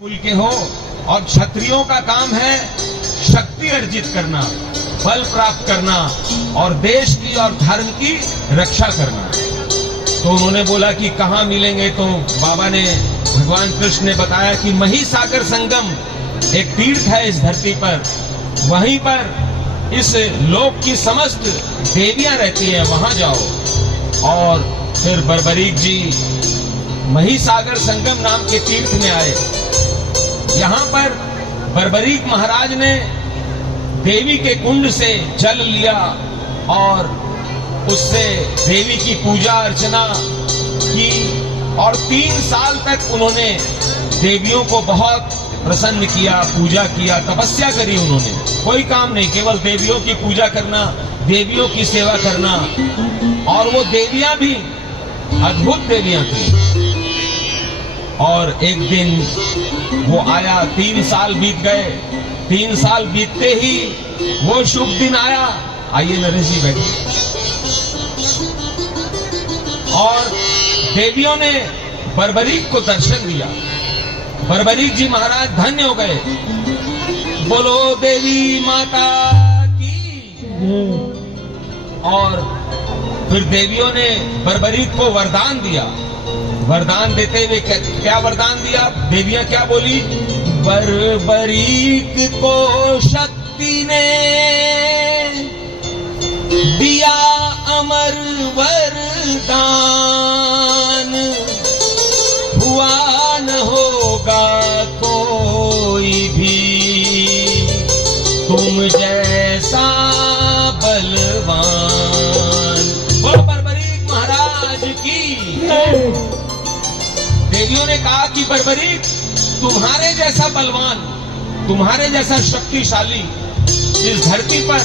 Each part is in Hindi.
कुल के हो और क्षत्रियों का काम है शक्ति अर्जित करना, बल प्राप्त करना और देश की और धर्म की रक्षा करना। तो उन्होंने बोला कि कहाँ मिलेंगे, तो बाबा ने, भगवान कृष्ण ने बताया कि महिसागर संगम एक तीर्थ है इस धरती पर, वहीं पर इस लोक की समस्त देवियां रहती हैं, वहां जाओ। और फिर बर्बरीक जी महिसागर संगम नाम के तीर्थ में आए। यहाँ पर बर्बरीक महाराज ने देवी के कुंड से जल लिया और उससे देवी की पूजा अर्चना की और 3 साल तक उन्होंने देवियों को बहुत प्रसन्न किया, पूजा किया, तपस्या करी उन्होंने। कोई काम नहीं, केवल देवियों की पूजा करना, देवियों की सेवा करना। और वो देवियां भी अद्भुत देवियां थी। और एक दिन वो आया, 3 साल बीत गए। 3 साल बीतते ही वो शुभ दिन आया। आइए नरेश जी बैठिए। और देवियों ने बर्बरीक को दर्शन दिया। बर्बरीक जी महाराज धन्य हो गए। बोलो देवी माता की। और फिर देवियों ने बर्बरीक को वरदान दिया। वरदान देते हुए क्या वरदान दिया? देवियां क्या बोली? बर्बरीक को शक्ति ने दिया अमर वरदान, हुआ न होगा कोई भी तुम जैसा बलवान। बोलो बर्बरीक महाराज की। देवियों ने कहा कि बर्बरीक, तुम्हारे जैसा बलवान, तुम्हारे जैसा शक्तिशाली इस धरती पर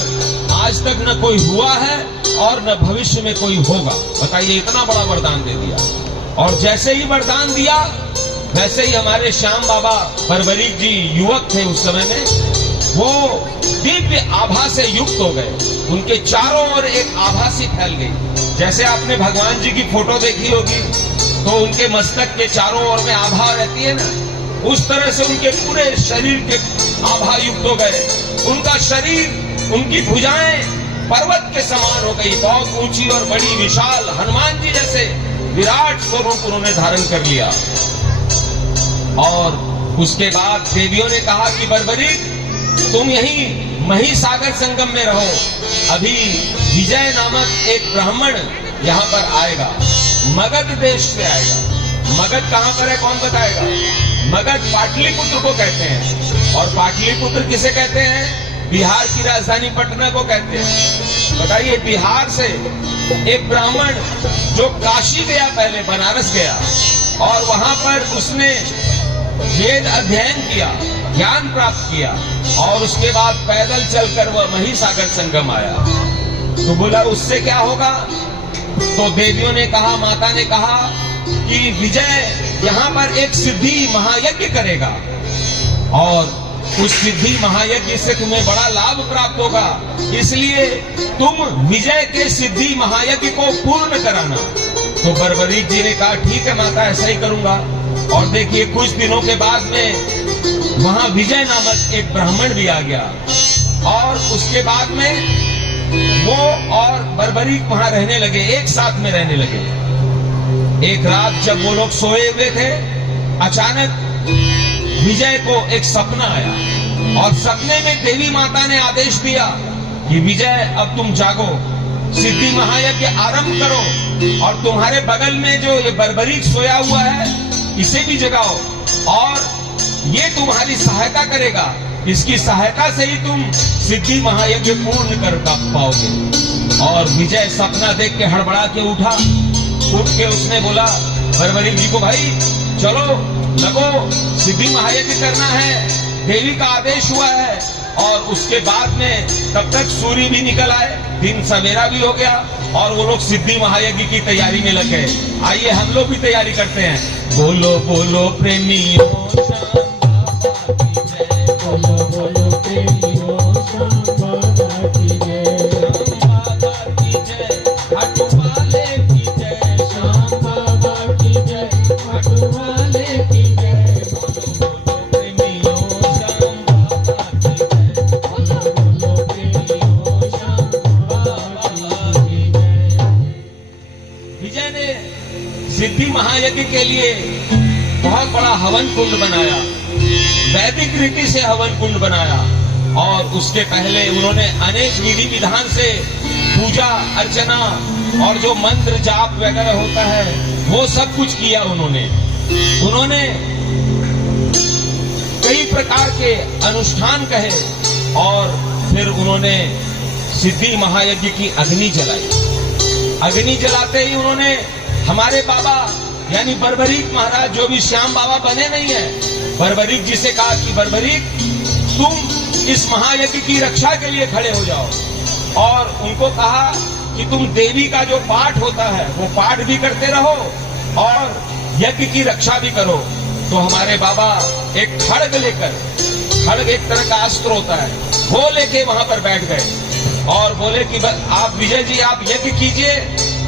आज तक न कोई हुआ है और न भविष्य में कोई होगा। बताइए, इतना बड़ा वरदान दे दिया। और जैसे ही वरदान दिया वैसे ही हमारे श्याम बाबा बर्बरीक जी युवक थे उस समय में, वो दिव्य आभा से युक्त हो गए। उनके चारों ओर एक आभा सी फैल गई। जैसे आपने भगवान जी की फोटो देखी होगी तो उनके मस्तक के चारों ओर में आभा रहती है ना, उस तरह से उनके पूरे शरीर के आभा युक्त हो गए। उनका शरीर, उनकी भुजाएं पर्वत के समान हो गई, बहुत ऊंची और बड़ी विशाल, हनुमान जी जैसे विराट स्वरूप उन्होंने धारण कर लिया। और उसके बाद देवियों ने कहा कि बर्बरीक, तुम यहीं महिसागर संगम में रहो। अभी विजय नामक एक ब्राह्मण यहाँ पर आएगा, मगध देश से आएगा। मगध कहाँ पर है कौन बताएगा? मगध पाटलिपुत्र को कहते हैं। और पाटलिपुत्र किसे कहते हैं? बिहार की राजधानी पटना को कहते हैं। बताइए, बिहार से एक ब्राह्मण जो काशी गया, पहले बनारस गया और वहां पर उसने वेद अध्ययन किया, ज्ञान प्राप्त किया और उसके बाद पैदल चलकर वह महिसागर संगम आया। तो बोला उससे क्या होगा? तो देवियों ने कहा, माता ने कहा कि विजय यहाँ पर एक सिद्धि महायज्ञ करेगा और उस सिद्धि महायज्ञ से तुम्हें बड़ा लाभ प्राप्त होगा, इसलिए तुम विजय के सिद्धि महायज्ञ को पूर्ण कराना। तो बर्बरीक जी ने कहा, ठीक है माता, ऐसा ही करूंगा। और देखिए, कुछ दिनों के बाद में वहां विजय नामक एक ब्राह्मण भी आ गया और उसके बाद में वो और बर्बरीक वहां रहने लगे, एक साथ में रहने लगे। एक रात जब वो लोग सोए हुए थे, अचानक विजय को एक सपना आया और सपने में देवी माता ने आदेश दिया कि विजय, अब तुम जागो, सिद्धि महायज्ञ आरंभ करो और तुम्हारे बगल में जो ये बर्बरीक सोया हुआ है इसे भी जगाओ और ये तुम्हारी सहायता करेगा। इसकी सहायता से ही तुम सिद्धि महायज्ञ पूर्ण कर पाओगे। और विजय सपना देख के हड़बड़ा के उठा। उठ के उसने बोला बर्बरीक जी को, भाई चलो लगो, सिद्धि महायज्ञ करना है, देवी का आदेश हुआ है। और उसके बाद में तब तक सूर्य भी निकल आए, दिन सवेरा भी हो गया और वो लोग सिद्धि महायज्ञ की तैयारी में लग गए। आइए हम लोग भी तैयारी करते हैं। बोलो बोलो प्रेमियों, बोलो बोलो प्रेमियों, श्याम बाबा की जय, श्याम बाबा की जय, हटू वाले की जय, श्याम बाबा की जय, हटू वाले की जय। बोलो बोलो महायज्ञ के लिए बहुत बड़ा हवन कुंड बनाया, वैदिक रीति से हवन कुंड बनाया, और उसके पहले उन्होंने अनेक विधि विधान से पूजा अर्चना और जो मंत्र जाप वगैरह होता है वो सब कुछ किया। उन्होंने कई प्रकार के अनुष्ठान कहे और फिर उन्होंने सिद्धि महायज्ञ की अग्नि जलाई। अग्नि जलाते ही उन्होंने हमारे बाबा यानी बर्बरीक महाराज, जो भी श्याम बाबा बने नहीं है, बर्बरीक जी से कहा कि बर्बरीक तुम इस महायज्ञ की रक्षा के लिए खड़े हो जाओ, और उनको कहा कि तुम देवी का जो पाठ होता है वो पाठ भी करते रहो और यज्ञ की रक्षा भी करो। तो हमारे बाबा एक खड्ग लेकर, खड्ग एक तरह का अस्त्र होता है, वो लेके वहां पर बैठ गए और बोले कि आप विजय जी आप यज्ञ कीजिए,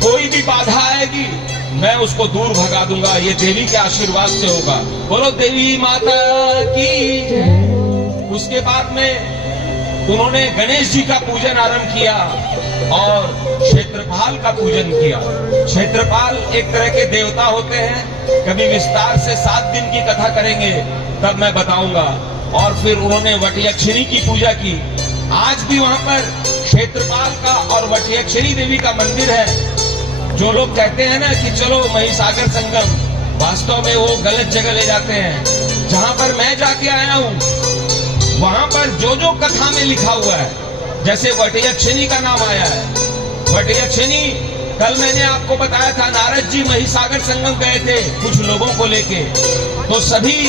कोई भी बाधा आएगी मैं उसको दूर भगा दूंगा, ये देवी के आशीर्वाद से होगा। बोलो देवी माता की। उसके बाद में उन्होंने गणेश जी का पूजन आरंभ किया और क्षेत्रपाल का पूजन किया। क्षेत्रपाल एक तरह के देवता होते हैं, कभी विस्तार से 7 दिन की कथा करेंगे तब मैं बताऊंगा। और फिर उन्होंने वटयक्षिणी की पूजा की। आज भी वहां पर क्षेत्रपाल का और वटयक्षिणी देवी का मंदिर है। जो लोग कहते हैं ना कि चलो महिसागर संगम, वास्तव में वो गलत जगह ले जाते हैं। जहां पर मैं जाके आया हूं वहां पर जो जो कथा में लिखा हुआ है, जैसे वटयक्षिणी का नाम आया है, वटयक्षिणी कल मैंने आपको बताया था, नारद जी महिसागर संगम गए थे कुछ लोगों को लेके, तो सभी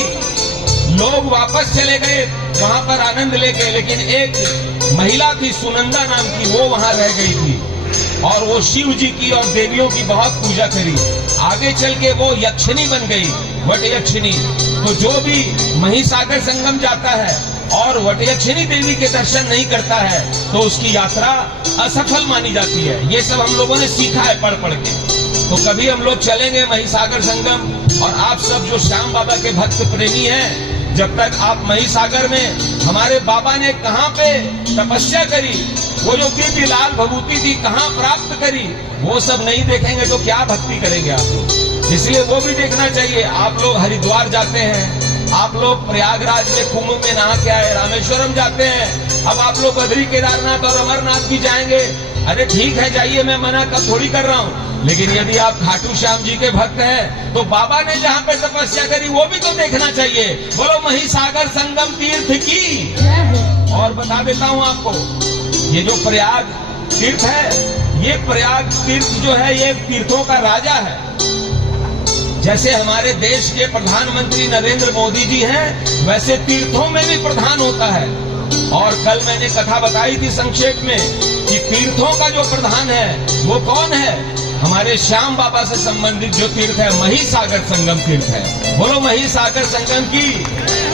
लोग वापस चले गए वहां पर आनंद लेके, लेकिन एक महिला थी सुनंदा नाम की, वो वहां रह गई थी और वो शिव जी की और देवियों की बहुत पूजा करी। आगे चल के वो यक्षिणी बन गई, वटयक्षिणी। तो जो भी महिसागर संगम जाता है और वटयक्षिणी देवी के दर्शन नहीं करता है तो उसकी यात्रा असफल मानी जाती है। ये सब हम लोगों ने सीखा है पढ़ पढ़ के। तो कभी हम लोग चलेंगे महिसागर संगम, और आप सब जो श्याम बाबा के भक्त प्रेमी हैं, जब तक आप महिसागर में हमारे बाबा ने कहाँ पे तपस्या करी, वो जो दिव्य लाल भभूति थी कहाँ प्राप्त करी, वो सब नहीं देखेंगे तो क्या भक्ति करेंगे आप लोग। इसलिए वो भी देखना चाहिए। आप लोग हरिद्वार जाते हैं, आप लोग प्रयागराज में कुंभ में नहा के आए, रामेश्वरम जाते हैं, अब आप लोग बद्री केदारनाथ और अमरनाथ भी जाएंगे। अरे ठीक है जाइए, मैं मना कर थोड़ी कर रहा हूँ, लेकिन यदि आप खाटू श्याम जी के भक्त हैं तो बाबा ने जहाँ पे तपस्या करी वो भी तो देखना चाहिए। बोलो महिसागर संगम तीर्थ की। और बता देता हूँ आपको, ये जो प्रयाग तीर्थ है, ये प्रयाग तीर्थ जो है ये तीर्थों का राजा है। जैसे हमारे देश के प्रधानमंत्री नरेंद्र मोदी जी हैं, वैसे तीर्थों में भी प्रधान होता है। और कल मैंने कथा बताई थी संक्षेप में कि तीर्थों का जो प्रधान है वो कौन है, हमारे श्याम बाबा से संबंधित जो तीर्थ है महिसागर संगम तीर्थ है। बोलो महिसागर संगम की।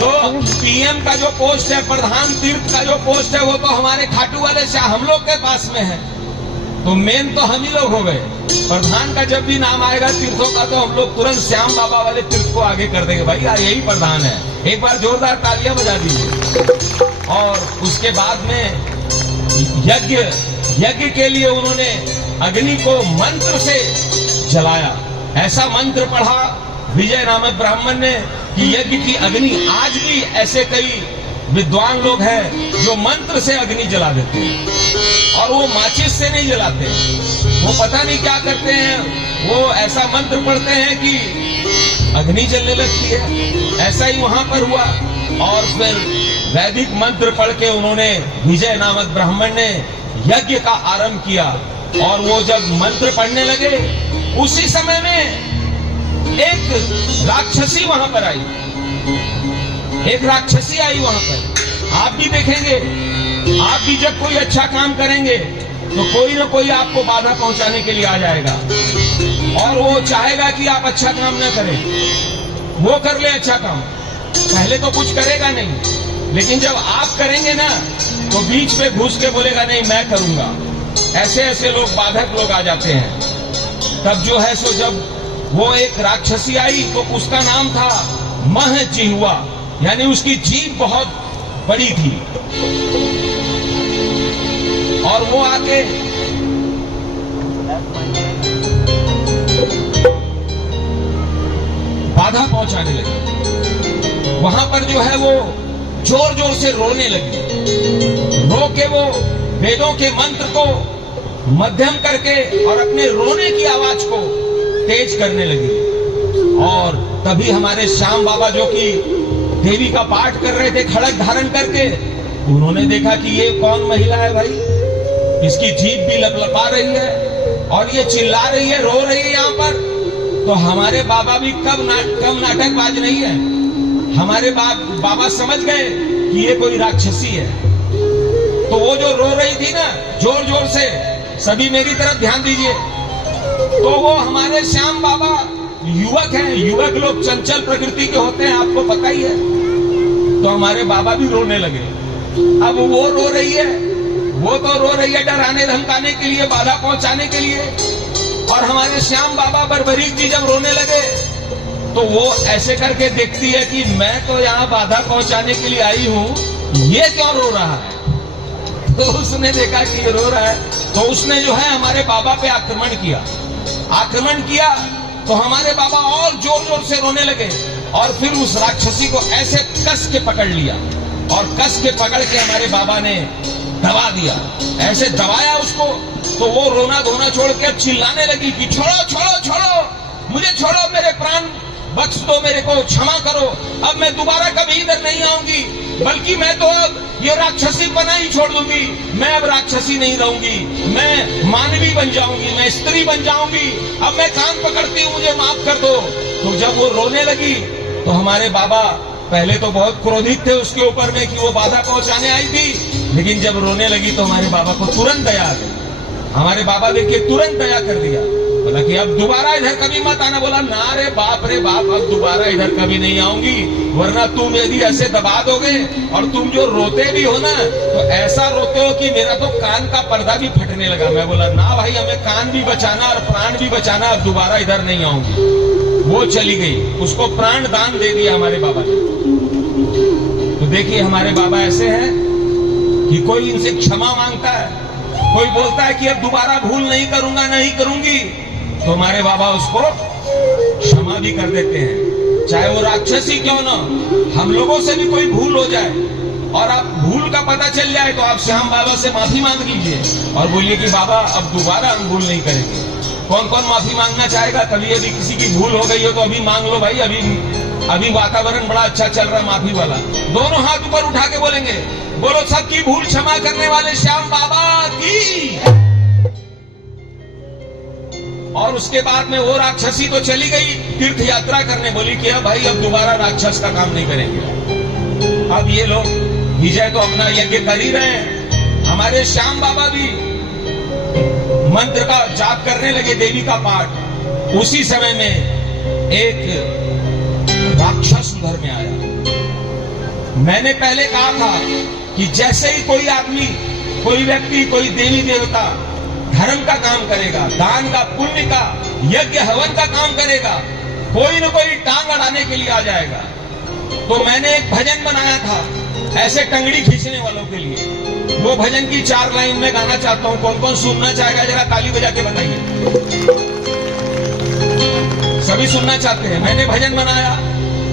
तो पीएम का जो पोस्ट है, प्रधान तीर्थ का जो पोस्ट है, वो तो हमारे खाटू वाले श्याम हम लोग के पास में है। तो मेन तो हम ही लोग हो गए। प्रधान का जब भी नाम आएगा तीर्थों का तो हम लोग तुरंत श्याम बाबा वाले तीर्थ को आगे कर देंगे। भाई यार यही प्रधान है, एक बार जोरदार तालियां बजा दीजिए। और उसके बाद में यज्ञ के लिए उन्होंने अग्नि को मंत्र से जलाया। ऐसा मंत्र पढ़ा विजय नामक ब्राह्मण ने कि यज्ञ की अग्नि, आज भी ऐसे कई विद्वान लोग हैं जो मंत्र से अग्नि जला देते हैं, और वो माचिस से नहीं जलाते, वो पता नहीं क्या करते हैं, वो ऐसा मंत्र पढ़ते हैं कि अग्नि जलने लगती है। ऐसा ही वहां पर हुआ। और फिर वैदिक मंत्र पढ़ के उन्होंने, विजय नामक ब्राह्मण ने यज्ञ का आरंभ किया। और वो जब मंत्र पढ़ने लगे उसी समय में एक राक्षसी वहां पर आई, एक राक्षसी आई वहां पर। आप भी देखेंगे, आप भी जब कोई अच्छा काम करेंगे तो कोई ना कोई आपको बाधा पहुंचाने के लिए आ जाएगा, और वो चाहेगा कि आप अच्छा काम ना करें, वो कर ले अच्छा काम। पहले तो कुछ करेगा नहीं, लेकिन जब आप करेंगे ना तो बीच में घुस के बोलेगा नहीं मैं करूंगा। ऐसे ऐसे लोग, बाधक लोग आ जाते हैं। तब जो है सो जब वो एक राक्षसी आई तो उसका नाम था महजिह्वा, यानी उसकी जीभ बहुत बड़ी थी। और वो आके बाधा पहुंचाने लगी। वहां पर जो है वो जोर जोर से रोने लगी। रो के वो वेदों के मंत्र को मध्यम करके और अपने रोने की आवाज को तेज करने लगी। और तभी हमारे श्याम बाबा जो कि देवी का पाठ कर रहे थे खड़ग धारण करके, उन्होंने देखा कि ये कौन महिला है भाई, इसकी जीभ भी लपलपा रही है और ये चिल्ला रही है, रो रही है यहाँ पर। तो हमारे बाबा भी कम नाटकबाज नहीं है। हमारे बाबा समझ गए कि ये कोई राक्षसी है। तो वो जो रो रही थी ना जोर जोर से, सभी मेरी तरफ ध्यान दीजिए, तो वो हमारे श्याम बाबा युवक हैं। युवक लोग चंचल प्रकृति के होते हैं, आपको पता ही है। तो हमारे बाबा भी रोने लगे। अब वो रो रही है, वो तो रो रही है डराने धमकाने के लिए, बाधा पहुंचाने के लिए। और हमारे श्याम बाबा बर्बरीक जी जब रोने लगे तो वो ऐसे करके देखती है कि मैं तो यहाँ बाधा पहुंचाने के लिए आई हूँ, ये क्यों रो रहा है। तो उसने देखा कि ये रो रहा है, तो उसने जो है हमारे बाबा पे आक्रमण किया। तो हमारे बाबा और जोर जोर से रोने लगे और फिर उस राक्षसी को ऐसे कस के पकड़ लिया और कस के पकड़ के हमारे बाबा ने दबा दिया। ऐसे दबाया उसको तो वो रोना धोना छोड़ के अब चिल्लाने लगी कि छोड़ो छोड़ो छोड़ो, मुझे छोड़ो, मेरे प्राण बख्श दो, मेरे को क्षमा करो, अब मैं दोबारा कभी इधर नहीं आऊंगी, बल्कि मैं तो अब ये राक्षसी बना ही छोड़ दूंगी। मैं अब राक्षसी नहीं रहूंगी, मैं मानवी बन जाऊंगी, मैं स्त्री बन जाऊंगी, अब मैं कान पकड़ती हूँ, मुझे माफ कर दो। तो जब वो रोने लगी तो हमारे बाबा पहले तो बहुत क्रोधित थे उसके ऊपर में कि वो बाधा पहुंचाने आई थी, लेकिन जब रोने लगी तो हमारे बाबा को तुरंत दया आ गई। हमारे बाबा देखिए तुरंत दया कर दिया, बोला कि अब दोबारा इधर कभी मत आना। बोला ना रे बाप, अब दोबारा इधर कभी नहीं आऊंगी, वरना तुम यदि ऐसे दबा दोगे और तुम जो रोते भी हो ना तो ऐसा रोते हो कि मेरा तो कान का पर्दा भी फटने लगा। मैं बोला ना भाई, हमें कान भी बचाना और प्राण भी बचाना, अब दोबारा इधर नहीं आऊंगी। वो चली गई, उसको प्राण दान दे दिया हमारे बाबा ने। तो देखिए हमारे बाबा ऐसे हैं कि कोई इनसे क्षमा मांगता है, कोई बोलता है कि अब दोबारा भूल नहीं करूंगा, नहीं करूंगी, तो हमारे बाबा उसको क्षमा भी कर देते हैं, चाहे वो राक्षसी क्यों ना। हम लोगों से भी कोई भूल हो जाए और आप भूल का पता चल जाए तो आप श्याम बाबा से माफी मांग लीजिए और बोलिए कि बाबा अब दोबारा हम भूल नहीं करेंगे। कौन कौन माफी मांगना चाहेगा? कभी यदि किसी की भूल हो गई हो तो अभी मांग लो भाई, अभी वातावरण बड़ा अच्छा चल रहा माफी वाला। दोनों हाथ ऊपर उठा के बोलेंगे, बोलो सबकी भूल क्षमा करने वाले श्याम बाबा की। और उसके बाद में वो राक्षसी तो चली गई तीर्थ यात्रा करने, बोली कि अब भाई अब दोबारा राक्षस का काम नहीं करेंगे। अब ये लोग विजय तो अपना यज्ञ कर ही रहे हैं। हमारे श्याम बाबा भी मंत्र का जाप करने लगे, देवी का पाठ। उसी समय में एक राक्षस उधर में आया। मैंने पहले कहा था कि जैसे ही कोई आदमी, कोई व्यक्ति, कोई देवी देवता धर्म का काम करेगा, दान का, पुण्य का, यज्ञ हवन का काम करेगा, कोई न कोई टांग अड़ाने के लिए आ जाएगा। तो मैंने एक भजन बनाया था ऐसे टंगड़ी खींचने वालों के लिए। वो भजन की 4 लाइन में गाना चाहता हूं, कौन कौन सुनना चाहेगा जरा ताली बजा के बताइए। सभी सुनना चाहते हैं। मैंने भजन बनाया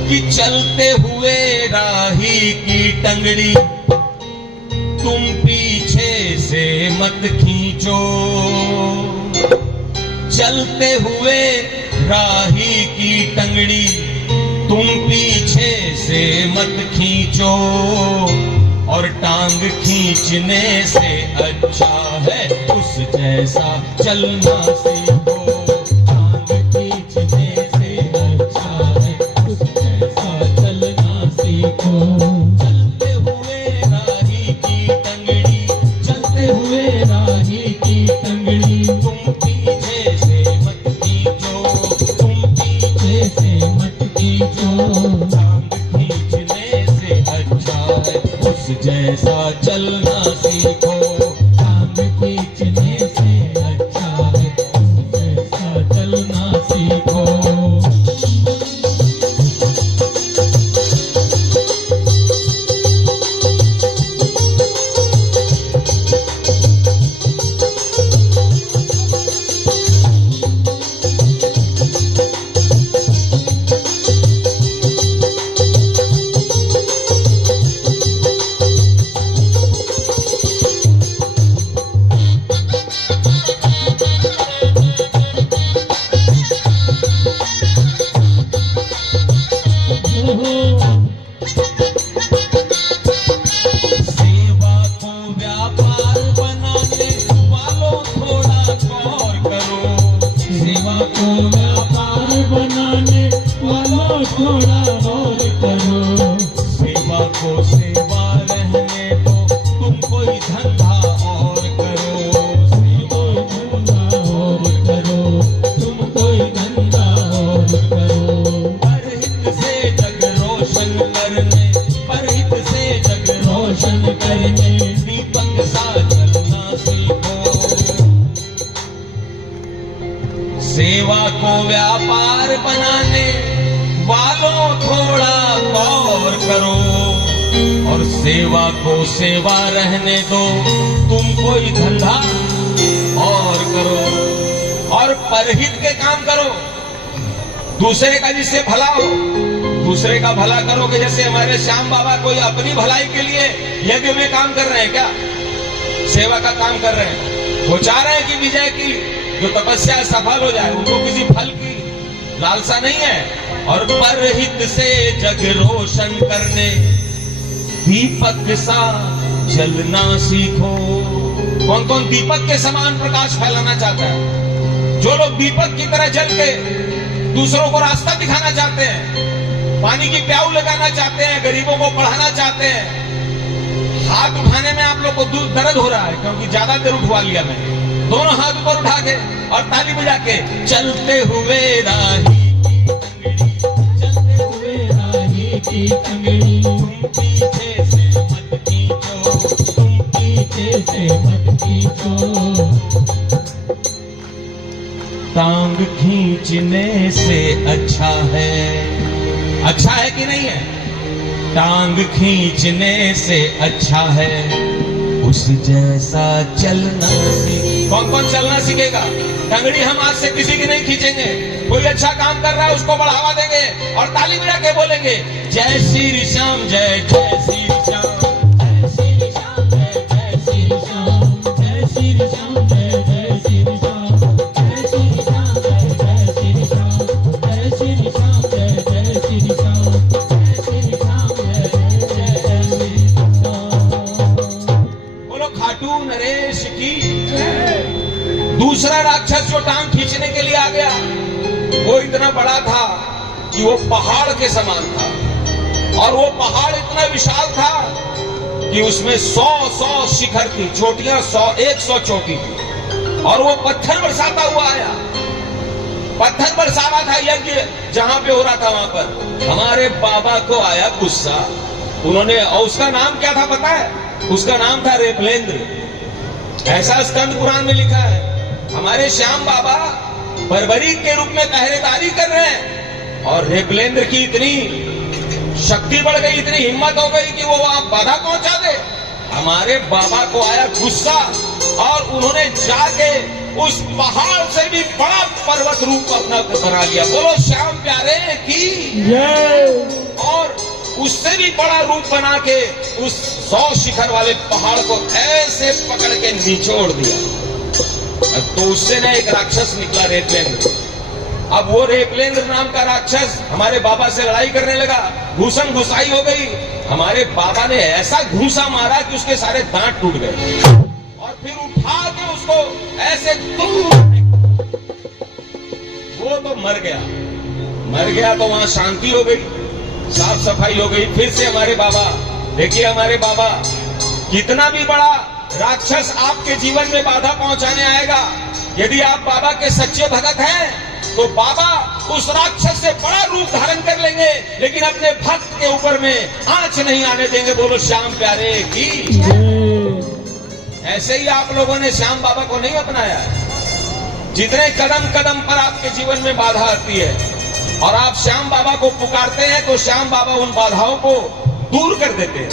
कि चलते हुए राही की टंगड़ी तुम पीछे से मत खींचो, चलते हुए राही की टंगड़ी तुम पीछे से मत खींचो, और टांग खींचने से अच्छा है उस जैसा चलना सीखो। टांग खींचने से अच्छा है उस जैसा चलना सीखो। चलते हुए राही की टंगड़ी, चलते हुए राही की टंगड़ी तुम पीछे से मत खींचो, तुम पीछे से मत खींचो। टांग खींचने से अच्छा है उस जैसा चलना सीखो। टांग खींचने से अच्छा है उस जैसा चलना सीखो। को व्यापार बनाने वालों थोड़ा गौर करो, और सेवा को सेवा रहने दो, तुम कोई धंधा और करो, और परहित के काम करो। दूसरे का जिससे भला हो, दूसरे का भला करोगे। जैसे हमारे श्याम बाबा कोई अपनी भलाई के लिए यज्ञ में काम कर रहे हैं क्या? सेवा का काम कर रहे हैं। वो चाह रहे हैं कि विजय की जो तपस्या सफल हो जाए, उनको किसी फल की लालसा नहीं है। और परहित से जग रोशन करने दीपक सा जलना सीखो। कौन कौन दीपक के समान प्रकाश फैलाना चाहता है? जो लोग दीपक की तरह जल के दूसरों को रास्ता दिखाना चाहते हैं, पानी की प्याऊ लगाना चाहते हैं, गरीबों को पढ़ाना चाहते हैं। हाथ उठाने में आप लोग को दर्द हो रहा है क्योंकि ज्यादा देर उठवा लिया मैंने। दोनों हाथ ऊपर उठा के और ताली बजा के चलते हुए राही की कंगड़ी, तुम पीछे से मत खींचो, तुम पीछे से मत खींचो। टांग खींचने से अच्छा है कि नहीं है? टांग खींचने से अच्छा है उस जैसा चलना सीख। कौन कौन चलना सीखेगा? टंगड़ी हम आज से किसी की नहीं खींचेंगे। कोई अच्छा काम कर रहा है उसको बढ़ावा देंगे और ताली बजा के बोलेंगे जय श्री श्याम, जय जय श्री श्याम, जय श्री श्याम, जय जय श्री श्याम, जय श्री श्याम, जय जय श्री श्याम, जय श्री श्याम, जय जय श्री श्याम, जय श्री श्याम, जय जय श्री श्याम, जय श्री श्याम, जय जय श्री श्याम। बोलो खाटू नरेश की जय। दूसरा राक्षस जो टांग खींचने के लिए आ गया, वो इतना बड़ा था कि वो पहाड़ के समान था, और वो पहाड़ इतना विशाल था कि उसमें 100 शिखर थी, चोटियां 100 चोटी थी। और वो पत्थर बरसाता हुआ आया, पत्थर बरसा रहा था। यज्ञ जहां पे हो रहा था वहां पर हमारे बाबा को आया गुस्सा। उन्होंने, और उसका नाम क्या था पता है? उसका नाम था रेपलेंद्र। ऐसा स्कंद पुराण में लिखा है। हमारे श्याम बाबा बर्बरीक के रूप में पहरेदारी कर रहे हैं, और रेपलेंद्र की इतनी शक्ति बढ़ गई, इतनी हिम्मत हो गई कि वो वहां बाधा पहुंचा दे। हमारे बाबा को आया गुस्सा और उन्होंने जाके उस पहाड़ से भी बड़ा पर्वत रूप अपना बना लिया। बोलो श्याम प्यारे की और उससे भी बड़ा रूप बना के उस 100 शिखर वाले पहाड़ को ऐसे पकड़ के निचोड़ दिया। तो उससे ना एक राक्षस निकला, रेपलेंद्र। अब वो रेपलेंद्र नाम का राक्षस हमारे बाबा से लड़ाई करने लगा। घूसन घुसाई हो गई। हमारे बाबा ने ऐसा घूसा मारा कि उसके सारे दांत टूट गए, और फिर उठा के उसको ऐसे वो तो मर गया। तो वहां शांति हो गई, साफ सफाई हो गई। फिर से हमारे बाबा, देखिए हमारे बाबा, कितना भी बड़ा राक्षस आपके जीवन में बाधा पहुंचाने आएगा, यदि आप बाबा के सच्चे भगत हैं तो बाबा उस राक्षस से बड़ा रूप धारण कर लेंगे, लेकिन अपने भक्त के ऊपर में आंच नहीं आने देंगे। बोलो श्याम प्यारे की। ऐसे ही आप लोगों ने श्याम बाबा को नहीं अपनाया। जितने कदम कदम पर आपके जीवन में बाधा आती है और आप श्याम बाबा को पुकारते हैं, तो श्याम बाबा उन बाधाओं को दूर कर देते हैं।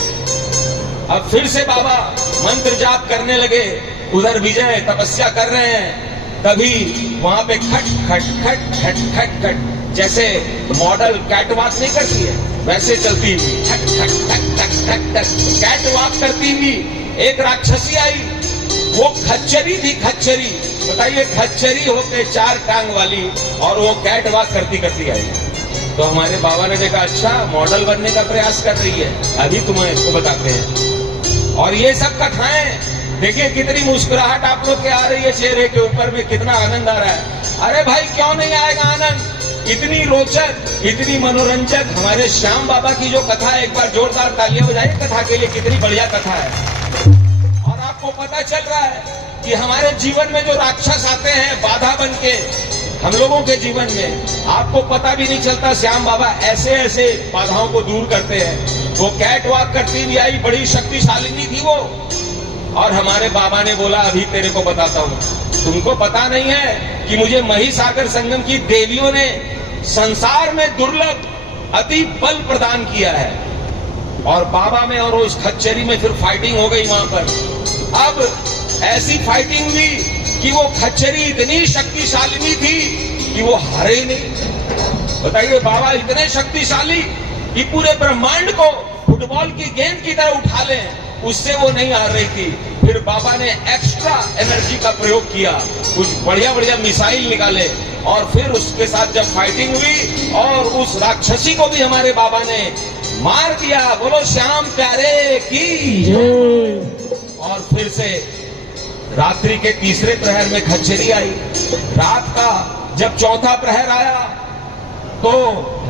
अब फिर से बाबा मंत्र जाप करने लगे। उधर विजय तपस्या कर रहे हैं। तभी वहां पे खट खट खट खट खट खट, जैसे मॉडल कैटवॉक नहीं करती है वैसे चलती हुई खट खट खट खट खट खट कैटवॉक करती हुई एक राक्षसी आई। वो खच्चरी थी, खच्चरी। बताइए, खच्चरी होके 4 टांग वाली, और वो कैटवॉक करती करती आई। तो हमारे बाबा ने देखा, अच्छा मॉडल बनने का प्रयास कर रही है, अभी तुम्हें इसको बताते हैं। और ये सब कथाएं देखिए कितनी मुस्कुराहट आप लोग के आ रही है चेहरे के ऊपर में, कितना आनंद आ रहा है। अरे भाई क्यों नहीं आएगा आनंद? इतनी रोचक, इतनी मनोरंजक हमारे श्याम बाबा की जो कथा है, एक बार जोरदार तालियां बजाइए कथा के लिए। कितनी बढ़िया कथा है। और आपको पता चल रहा है कि हमारे जीवन में जो राक्षस आते हैं बाधा बन के हम लोगों के जीवन में, आपको पता भी नहीं चलता श्याम बाबा ऐसे ऐसे बाधाओं को दूर करते हैं। वो कैट वॉक करती भी आई, बड़ी शक्तिशालिनी थी वो। और हमारे बाबा ने बोला, अभी तेरे को बताता हूं। तुमको पता नहीं है कि मुझे महिसागर संगम की देवियों ने संसार में दुर्लभ अति बल प्रदान किया है। और बाबा में और उस खच्चरी में फिर फाइटिंग हो गई वहां पर। अब ऐसी फाइटिंग हुई कि वो खच्चरी इतनी शक्तिशाली भी थी कि वो हारे ही नहीं। बताइए, बाबा इतने शक्तिशाली कि पूरे ब्रह्मांड को फुटबॉल की गेंद की तरह उठा लें, उससे वो नहीं हार रही थी। फिर बाबा ने एक्स्ट्रा एनर्जी का प्रयोग किया, कुछ बढ़िया बढ़िया मिसाइल निकाले और फिर उसके साथ जब फाइटिंग हुई और उस राक्षसी को भी हमारे बाबा ने मार दिया। बोलो श्याम प्यारे की। और फिर से रात्रि के तीसरे प्रहर में खच्चरी आई। रात का जब चौथा प्रहर आया तो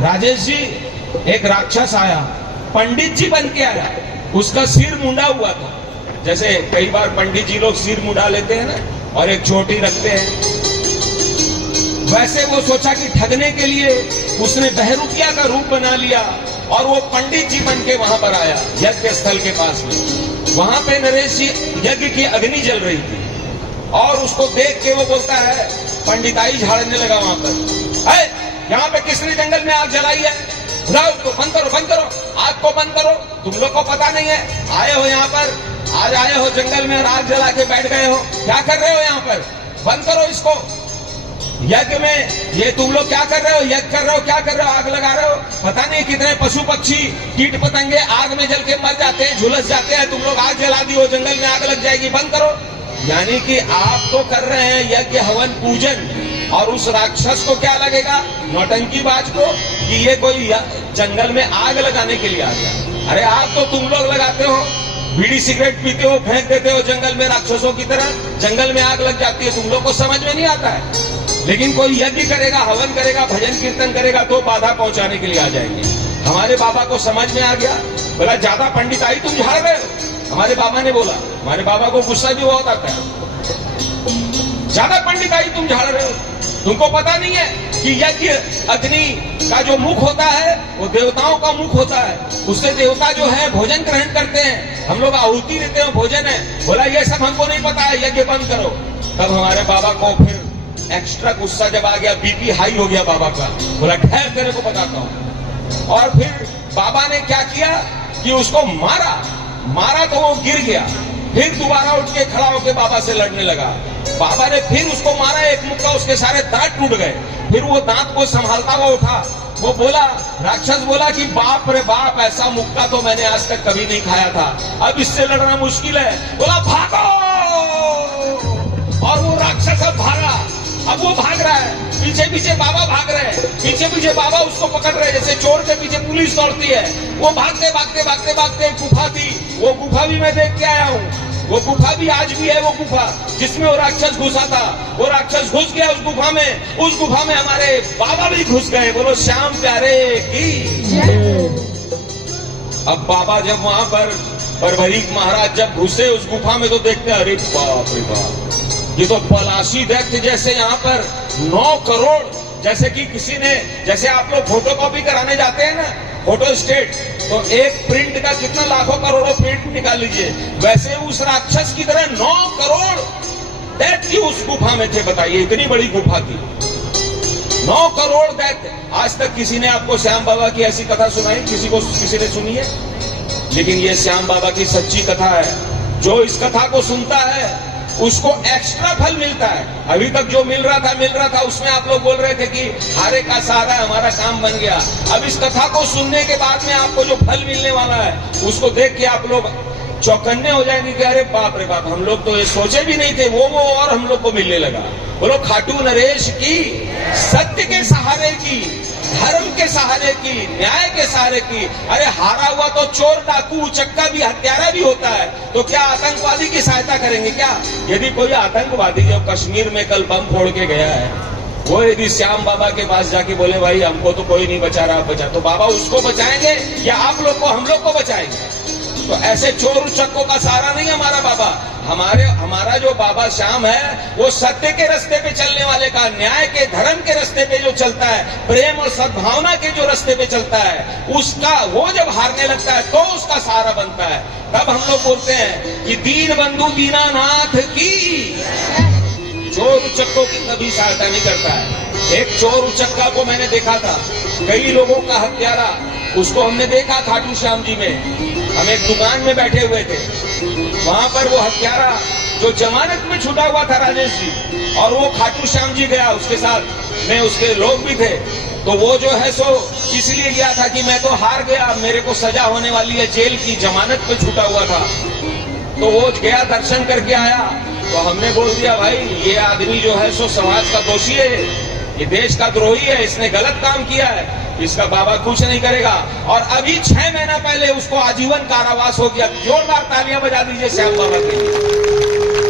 राजेश जी एक राक्षस आया, पंडित जी बन के आया। उसका सिर मुंडा हुआ था, जैसे कई बार पंडित जी लोग सिर मुंडा लेते हैं ना और एक चोटी रखते हैं, वैसे वो सोचा कि ठगने के लिए उसने बहरूपिया का रूप बना लिया और वो पंडित जी बन के वहां पर आया यज्ञ स्थल के पास में। वहां पे नरेश जी यज्ञ की अग्नि जल रही थी और उसको देख के वो बोलता है, पंडिताई झाड़ने लगा वहां पर, यहाँ पे किसने जंगल में आग जलाई है? बुलाओ उसको, बंद करो, बंद करो, आग को बंद करो। तुम लोग को पता नहीं है, आए हो यहाँ पर, आज आए हो जंगल में और आग जला के बैठ गए हो, क्या कर रहे हो यहाँ पर? बंद करो इसको। यज्ञ में ये तुम लोग क्या कर रहे हो? यज्ञ कर रहे हो, क्या कर रहे हो? आग लगा रहे हो। पता नहीं कितने पशु पक्षी कीट पतंगे आग में जल के मर जाते हैं, झुलस जाते हैं, तुम लोग आग जला दी हो, जंगल में आग लग जाएगी, बंद करो। यानी कि आप तो कर रहे हैं यज्ञ हवन पूजन, और उस राक्षस को क्या लगेगा, नौटंकीबाज को, कि ये कोई जंगल में आग लगाने के लिए आ गया। अरे आप तो तुम लोग लगाते हो, बीड़ी सिगरेट पीते हो, फेंक देते हो जंगल में राक्षसों की तरह, जंगल में आग लग जाती है, तुम लोग को समझ में नहीं आता है। लेकिन कोई यज्ञ करेगा, हवन करेगा, भजन कीर्तन करेगा तो बाधा पहुंचाने के लिए आ जाएंगे। हमारे बाबा को समझ में आ गया, बोला ज्यादा पंडिताई तुम झाड़ रहे हो। हमारे बाबा ने बोला, हमारे बाबा को गुस्सा भी बहुत आता है, ज्यादा पंडिताई तुम झाड़ रहे हो, तुमको पता नहीं है कि यज्ञ अग्नि का जो मुख होता है वो देवताओं का मुख होता है, उससे देवता जो है भोजन ग्रहण करते हैं, हम लोग आहुति देते हैं, भोजन है। बोला ये सब हमको नहीं पता है, यज्ञ बंद करो। तब हमारे बाबा को फिर एक्स्ट्रा गुस्सा जब आ गया, बीपी हाई हो गया बाबा का, बोला ठहर तेरे को बताता हूं। और फिर बाबा ने क्या किया कि उसको मारा तो वो गिर गया, फिर दोबारा उठ के खड़ा होकर बाबा से लड़ने लगा। बाबा ने फिर उसको मारा, एक मुक्का, उसके सारे दांत टूट गए। फिर वो दांत को संभालता हुआ उठा, वो बोला, राक्षस बोला कि बाप रे बाप, ऐसा मुक्का तो मैंने आज तक कभी नहीं खाया था, अब इससे लड़ना मुश्किल है। बोला भागो, और वो राक्षस अब भागा। अब वो भाग रहा है, पीछे पीछे बाबा भाग रहे हैं, पीछे पीछे बाबा उसको पकड़ रहे हैं, जैसे चोर के पीछे पुलिस दौड़ती है। वो भागते भागते भागते भागते एक गुफा थी, वो गुफा भी मैं देख के आया हूँ। वो गुफा भी आज भी है, वो गुफा जिसमें वो राक्षस घुसा था, वो राक्षस घुस गया उस गुफा में। उस गुफा में हमारे बाबा भी घुस गए। बोलो श्याम प्यारे की। अब बाबा जब वहां पर बर्बरीक महाराज जब घुसे उस गुफा में तो देखते, अरे बाप रे बाप, ये तो पलाशी दैत्य जैसे यहाँ पर 9 करोड़, जैसे कि किसी ने, जैसे आप लोग फोटोकॉपी कराने जाते हैं ना, फोटो स्टेट, तो एक प्रिंट का कितना लाखों करोड़ों प्रिंट निकाल लीजिए, वैसे उस राक्षस की तरह 9 करोड़ दैत्य उस गुफा में थे। बताइए, इतनी बड़ी गुफा थी, 9 करोड़ दैत्य। आज तक किसी ने आपको श्याम बाबा की ऐसी कथा सुनाई? किसी ने सुनी है? लेकिन ये श्याम बाबा की सच्ची कथा है। जो इस कथा को सुनता है उसको एक्स्ट्रा फल मिलता है। अभी तक जो मिल रहा था उसमें आप लोग बोल रहे थे कि हारे का सहारा हमारा काम बन गया। अब इस कथा को सुनने के बाद में आपको जो फल मिलने वाला है उसको देख के आप लोग चौकन्ने हो जाएंगे कि अरे बाप रे बाप, हम लोग तो ये सोचे भी नहीं थे, वो और हम लोग को मिलने लगा। बोलो खाटू नरेश की, सत्य के सहारे की, धर्म के सहारे की, न्याय के सहारे की। अरे हारा हुआ तो चोर, डाकू, उचक्का भी, हत्यारा भी होता है, तो क्या आतंकवादी की सहायता करेंगे क्या? यदि कोई आतंकवादी जो कश्मीर में कल बम फोड़ के गया है, वो यदि श्याम बाबा के पास जाके बोले भाई हमको तो कोई नहीं बचा रहा, बचा, तो बाबा उसको बचाएंगे या आप लोग को, हम लोग को बचाएंगे? तो ऐसे चोर उचक्कों का सहारा नहीं हमारा बाबा। हमारा जो बाबा श्याम है वो सत्य के रास्ते पे चलने वाले का, न्याय के, धर्म के रास्ते पे जो चलता है, प्रेम और सद्भावना के जो रास्ते पे चलता है, उसका वो जब हारने लगता है तो उसका सहारा बनता है। तब हम लोग बोलते हैं कि दीन बंधु दीनानाथ की चोर उचक्कों की कभी सहायता नहीं करता है। एक चोर उचक्का को मैंने देखा था, कई लोगों का हत्यारा, उसको हमने देखा खाटू श्याम जी में। हम एक दुकान में बैठे हुए थे, वहां पर वो हत्यारा जो जमानत में छूटा हुआ था राजेश जी, और वो खाटू श्याम जी गया, उसके साथ में उसके लोग भी थे। तो वो जो है सो इसलिए गया था कि मैं तो हार गया, मेरे को सजा होने वाली है जेल की, जमानत पे छूटा हुआ था। तो वो गया, दर्शन करके आया, तो हमने बोल दिया भाई ये आदमी जो है सो समाज का दोषी है, ये देश का द्रोही है, इसने गलत काम किया है, इसका बाबा कुछ नहीं करेगा। और अभी 6 महीना पहले उसको आजीवन कारावास हो गया। जोरदार तालियां बजा दीजिए श्याम बाबा के लिए।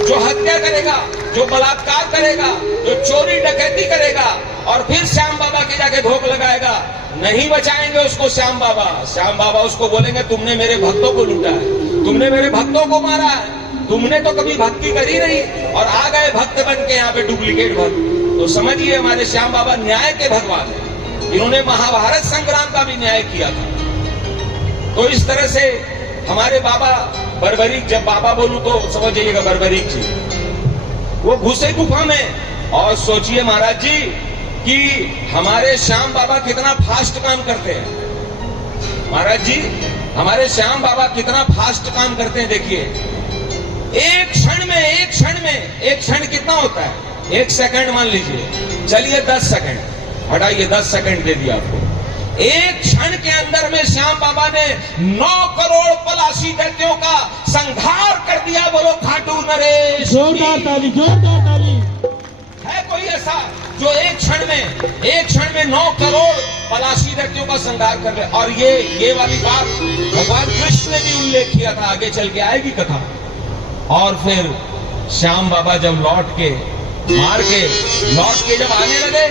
जो हत्या करेगा, जो बलात्कार करेगा, जो चोरी डकैती करेगा और फिर श्याम बाबा के जाके धोख लगाएगा, नहीं बचाएंगे उसको श्याम बाबा। श्याम बाबा उसको बोलेंगे तुमने मेरे भक्तों को लूटा है, तुमने मेरे भक्तों को मारा है, तुमने तो कभी भक्ति करी नहीं और आ गए भक्त बन के यहाँ पे डुप्लीकेट भक्त। तो समझिए हमारे श्याम बाबा न्याय के भगवान है। इन्होंने महाभारत संग्राम का भी न्याय किया था। तो इस तरह से हमारे बाबा बर्बरीक, जब बाबा बोलूं तो समझ जाइएगा बर्बरीक जी, वो घुसे गुफा में। और सोचिए महाराज जी कि हमारे श्याम बाबा कितना फास्ट काम करते हैं। महाराज जी हमारे श्याम बाबा कितना फास्ट काम करते हैं। देखिए एक क्षण कितना होता है? 1 सेकंड मान लीजिए, चलिए 10 सेकंड हटाइए, 10 सेकंड दे दिया आपको। एक क्षण के अंदर में श्याम बाबा ने 9 करोड़ पलाशी दैत्यों का संहार कर दिया। बोलो खाटू नरेश, जोरदार ताली, जोरदार ताली। है कोई ऐसा जो एक क्षण में 9 करोड़ पलाशी दैत्यों का संहार कर ले? और ये वाली बात भगवान कृष्ण ने भी उल्लेख किया था, आगे चल के आएगी कथा। और फिर श्याम बाबा जब लौट के जब आने लगे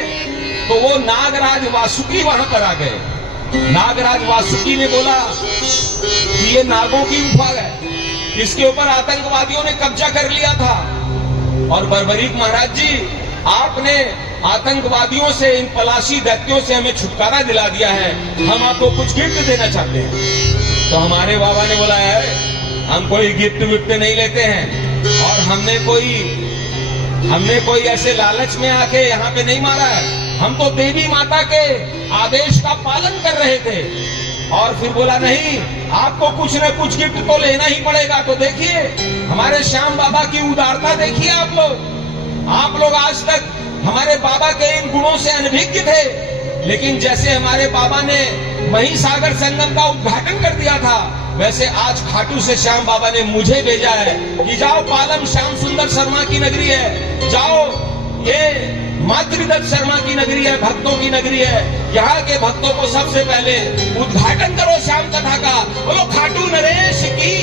तो वो नागराज वासुकी वहां पर आ गए। नागराज वासुकी ने बोला कि ये नागों की गुफा है, इसके ऊपर आतंकवादियों ने कब्जा कर लिया था, और बर्बरीक महाराज जी आपने आतंकवादियों से, इन पलाशी दैत्यों से हमें छुटकारा दिला दिया है, हम आपको कुछ गिफ्ट देना चाहते हैं। तो हमारे बाबा ने बोला है हम कोई गिफ्ट विफ्ट नहीं लेते हैं, और हमने कोई ऐसे लालच में आके यहाँ पे नहीं मारा है, हम तो देवी माता के आदेश का पालन कर रहे थे। और फिर बोला नहीं, आपको कुछ न कुछ गिफ्ट तो लेना ही पड़ेगा। तो देखिए हमारे श्याम बाबा की उदारता देखिए। आप लोग आज तक हमारे बाबा के इन गुणों से अनभिज्ञ थे, लेकिन जैसे हमारे बाबा ने महिसागर संगम का उद्घाटन कर दिया था, वैसे आज खाटू से श्याम बाबा ने मुझे भेजा है कि जाओ, पालम श्याम सुंदर शर्मा की नगरी है, जाओ, ये मातृदत्त शर्मा की नगरी है, भक्तों की नगरी है, यहाँ के भक्तों को सबसे पहले उद्घाटन करो श्याम कथा का। बोलो खाटू नरेश की।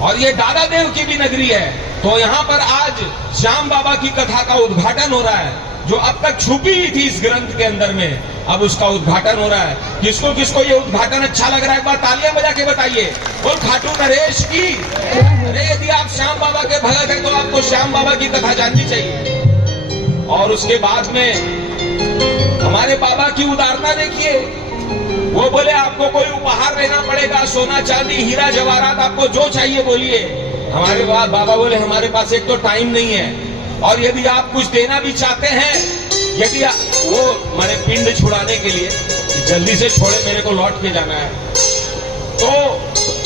और ये दादा देव की भी नगरी है, तो यहाँ पर आज श्याम बाबा की कथा का उद्घाटन हो रहा है, जो अब तक छुपी हुई थी इस ग्रंथ के अंदर में, अब उसका उद्घाटन हो रहा है। किसको किसको ये उद्घाटन अच्छा लग रहा है, एक बार तालियां बजा के बताइए। बोल खाटू नरेश की। अरे यदि आप श्याम बाबा के भगत हैं तो आपको श्याम बाबा की कथा जाननी चाहिए। और उसके बाद में हमारे बाबा की उदारता देखिए, वो बोले आपको कोई उपहार देना पड़ेगा, सोना चांदी हीरा जवाहरात, आपको जो चाहिए बोलिए। हमारे बाबा बोले हमारे पास एक तो टाइम नहीं है, और यदि आप कुछ देना भी चाहते हैं, यदि वो मेरे पिंड छुड़ाने के लिए जल्दी से छोड़े, मेरे को लौट के जाना है। तो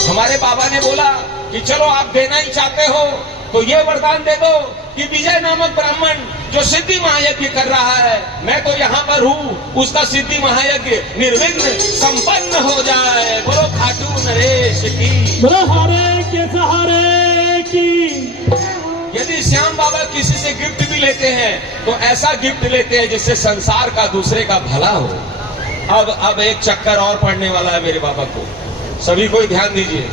हमारे बाबा ने बोला कि चलो आप देना ही चाहते हो तो ये वरदान दे दो कि विजय नामक ब्राह्मण जो सिद्धि महायज्ञ कर रहा है, मैं तो यहाँ पर हूँ, उसका सिद्धि महायज्ञ निर्विघ्न संपन्न हो जाए। बोलो खाटू नरेश की। बोलो हारे के सहारे की। यदि श्याम बाबा किसी से गिफ्ट भी लेते हैं तो ऐसा गिफ्ट लेते हैं जिससे संसार का, दूसरे का भला हो। अब एक चक्कर और पड़ने वाला है मेरे बाबा को, सभी कोई ध्यान दीजिए।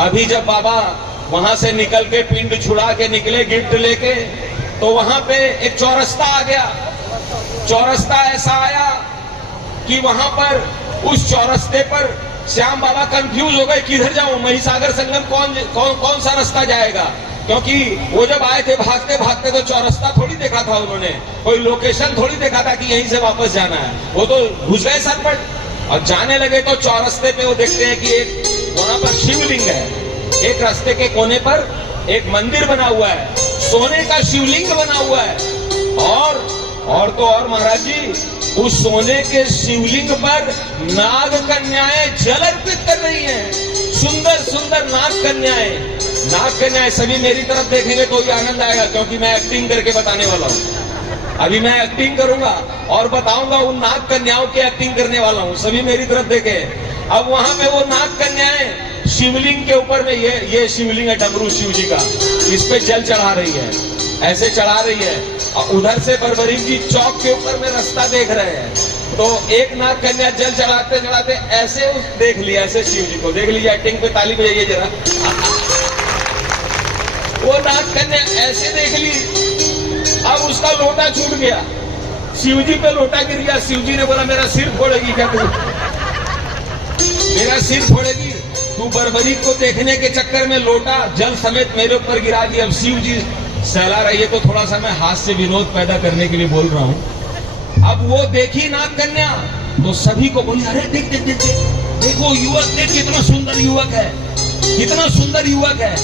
अभी जब बाबा वहां से निकल के पिंड छुड़ा के निकले गिफ्ट लेके, तो वहां पे एक चौरस्ता आ गया। चौरस्ता ऐसा आया कि वहां पर उस चौरस्ते पर श्याम बाबा कंफ्यूज हो गए, किधर जाऊं, महिसागर संगम कौन सा रास्ता जाएगा, क्योंकि वो जब आए थे भागते भागते तो चौरस्ता थोड़ी देखा था उन्होंने, कोई लोकेशन थोड़ी देखा था कि यहीं से वापस जाना है, वो तो घुस गए सरपट। और जाने लगे तो चौरस्ते पे वो देखते हैं कि एक वहां पर शिवलिंग है। एक रास्ते के कोने पर एक मंदिर बना हुआ है, सोने का शिवलिंग बना हुआ है। और तो और महाराज जी, उस सोने के शिवलिंग पर नाग कन्याएं जल अर्पित कर रही हैं। सुंदर सुंदर नाग कन्याएं सभी मेरी तरफ देखेंगे तो ही आनंद आएगा, क्योंकि मैं एक्टिंग करके बताने वाला हूं। अभी मैं एक्टिंग करूंगा और बताऊंगा, उन नाग कन्याओं की एक्टिंग करने वाला हूं। सभी मेरी तरफ देखे। अब वहां पे वो नाग कन्याएं शिवलिंग के ऊपर में, ये शिवलिंग है डमरू शिव जी का, इस पे जल चढ़ा रही है, ऐसे चढ़ा रही है। और उधर से बर्बरीक जी चौक के ऊपर में रास्ता देख रहे हैं। तो एक नाग कन्या जल चढ़ाते चढ़ाते ऐसे देख लिया, ऐसे शिव जी को देख लिया। एक्टिंग पे ताली बजाइए जरा। वो नाग कन्या ऐसे देख ली, अब उसका लोटा छूट गया, शिव जी पे लोटा गिर गया। शिव जी ने बोला, मेरा सिर फोड़ेगी क्या तू? मेरा सिर फोड़ेगी? तू बर्बरीक को देखने के चक्कर में लोटा जल समेत मेरे ऊपर गिरा दी। अब शिव जी सहला रही है, तो थोड़ा सा मैं हाथ से विनोद पैदा करने के लिए बोल रहा हूं। अब वो देखी नाग कन्या तो सभी को बोली, अरे देख देख देख देखो युवक, देख कितना सुंदर युवक है, कितना सुंदर युवक है।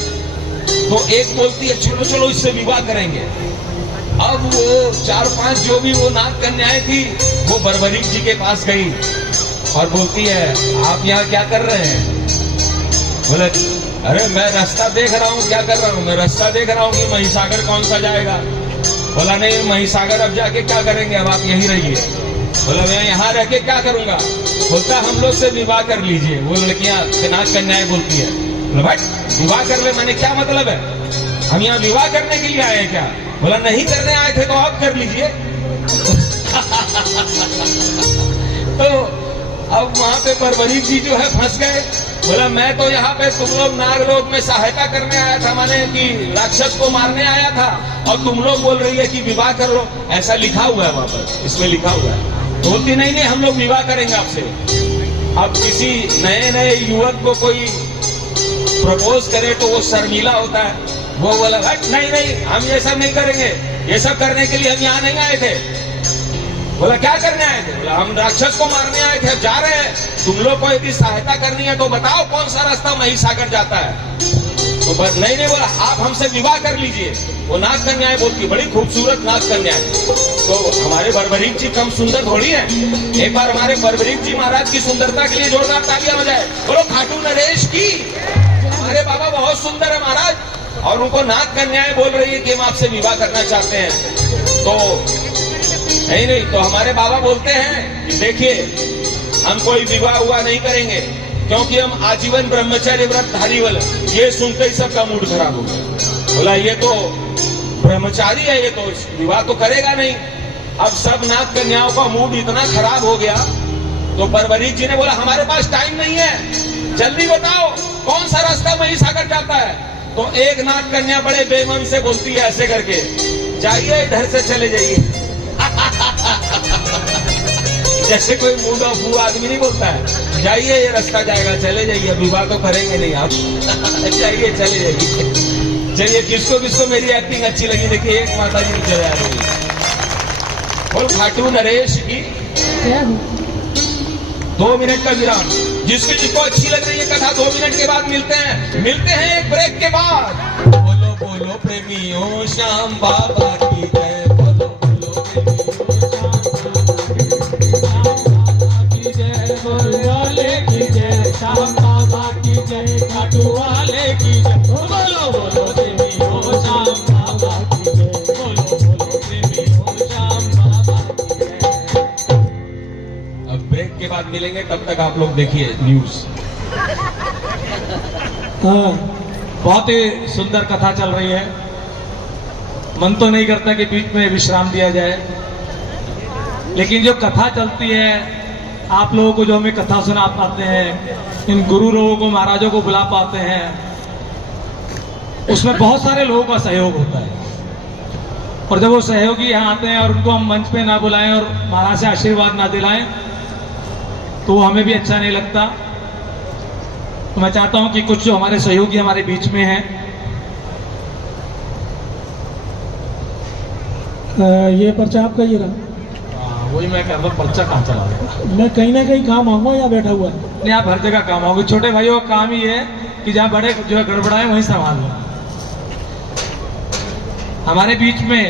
तो एक बोलती है, चलो चलो इससे विवाह करेंगे। अब वो 4-5 जो भी वो नाग कन्याएं थी, वो बर्बरीक जी के पास गई और बोलती है, आप यहाँ क्या कर रहे हैं? बोले, अरे मैं रास्ता देख रहा हूँ। क्या कर रहा हूँ? मैं रास्ता देख रहा हूँ कि महिसागर कौन सा जाएगा। बोला, नहीं महिसागर अब जाके क्या करेंगे, अब आप यहीं रहिए। बोला, मैं यहाँ रह के क्या करूंगा? बोलता, हम लोग से विवाह कर लीजिए। वो लड़कियां नाग कन्याएं बोलती है, बट विवाह कर ले, मैंने क्या मतलब है? हम यहाँ विवाह करने के लिए आए हैं क्या? बोला, नहीं करने आए थे तो आप कर लीजिए। तो अब वहां पे बर्बरीक जी जो है फंस गए। बोला, मैं तो यहाँ पे तुम लोग नागलोक में सहायता करने आया था, माने कि राक्षस को मारने आया था, और तुम लोग बोल रही है कि विवाह कर लो। ऐसा लिखा हुआ है वहां पर, इसमें लिखा हुआ है। बोलती, नहीं नहीं हम लोग विवाह करेंगे आपसे। अब किसी नए युवक को कोई प्रपोज करे तो वो शर्मीला होता है। वो बोला, नहीं नहीं हम ये सब नहीं करेंगे, ये सब करने के लिए हम यहाँ नहीं आए थे। बोला, क्या करने आए थे? बोला, हम राक्षस को मारने आए थे, अब जा रहे हैं। तुम लोग को यदि सहायता करनी है तो बताओ कौन सा रास्ता महिसागर जाता है। तो बस नहीं बोला, आप हमसे विवाह कर लीजिए। वो नाग कन्याएं बोलती, बड़ी खूबसूरत नाग कन्याएं। तो हमारे बर्बरीक जी कम सुंदर थोड़ी है। एक बार हमारे बर्बरीक जी महाराज की सुंदरता के लिए जोरदार तालियां बजाए। बोलो खाटू नरेश की। हमारे बाबा बहुत सुंदर है महाराज। और उनको नाग कन्याएं बोल रही है कि हम आपसे विवाह करना चाहते हैं। तो नहीं तो हमारे बाबा बोलते हैं कि देखिए, हम कोई विवाह हुआ नहीं करेंगे, क्योंकि हम आजीवन ब्रह्मचर्य व्रत धारी वाले। ये सुनते ही सबका मूड खराब हो गया। बोला, ये तो ब्रह्मचारी है, ये तो विवाह तो करेगा नहीं। अब सब नाग कन्याओं का मूड इतना खराब हो गया, तो बर्बरीक जी ने बोला, हमारे पास टाइम नहीं है, जल्दी बताओ कौन सा रास्ता महिसागर जाता है। तो एक नाग कन्या बड़े बेमन से बोलती है ऐसे करके, जाइए इधर से चले जाइए। जैसे कोई मूड ऑफ हुआ आदमी नहीं बोलता है, जाइए ये रास्ता जाएगा, चले जाइए, विवाह तो करेंगे नहीं आप। जाइए चले जाइए। चलिए, किसको किसको मेरी एक्टिंग अच्छी लगी? देखिए, एक माता जी चले आ रही है। बोल खाटू नरेश की 2 मिनट का विराम। जिसको अच्छी लग रही है कथा, 2 मिनट के बाद मिलते हैं एक ब्रेक के बाद। बोलो बोलो प्रेमियों, श्याम बाबा की जय। श्याम बाबा की जय, खाटू वाले की जय। बोलो बोलो देवी हो श्याम बाबा की जय। बोलो बोलो देवी हो श्याम बाबा की जय। अब ब्रेक के बाद मिलेंगे, तब तक आप लोग देखिए न्यूज। बहुत ही सुंदर कथा चल रही है। मन तो नहीं करता कि बीच में विश्राम दिया जाए, लेकिन जो कथा चलती है, आप लोगों को जो हमें कथा सुना पाते हैं, इन गुरु लोगों को, महाराजों को बुला पाते हैं, उसमें बहुत सारे लोगों का सहयोग होता है। और जब वो सहयोगी यहाँ आते हैं और उनको हम मंच पे ना बुलाएं और महाराज से आशीर्वाद ना दिलाएं, तो वो हमें भी अच्छा नहीं लगता। तो मैं चाहता हूं कि कुछ जो हमारे सहयोगी हमारे बीच में हैं, ये पर्चा आपका ये रहा। वही मैं कह रहा हूँ, पर्चा कहाँ चला गया। मैं कहीं ना कहीं काम आऊंगा या बैठा हुआ है? नहीं, आप हर जगह काम आओगे। छोटे भाइयों का काम ही है कि जहाँ बड़े जो है गड़बड़ाए वहीं संभाल लो। हमारे बीच में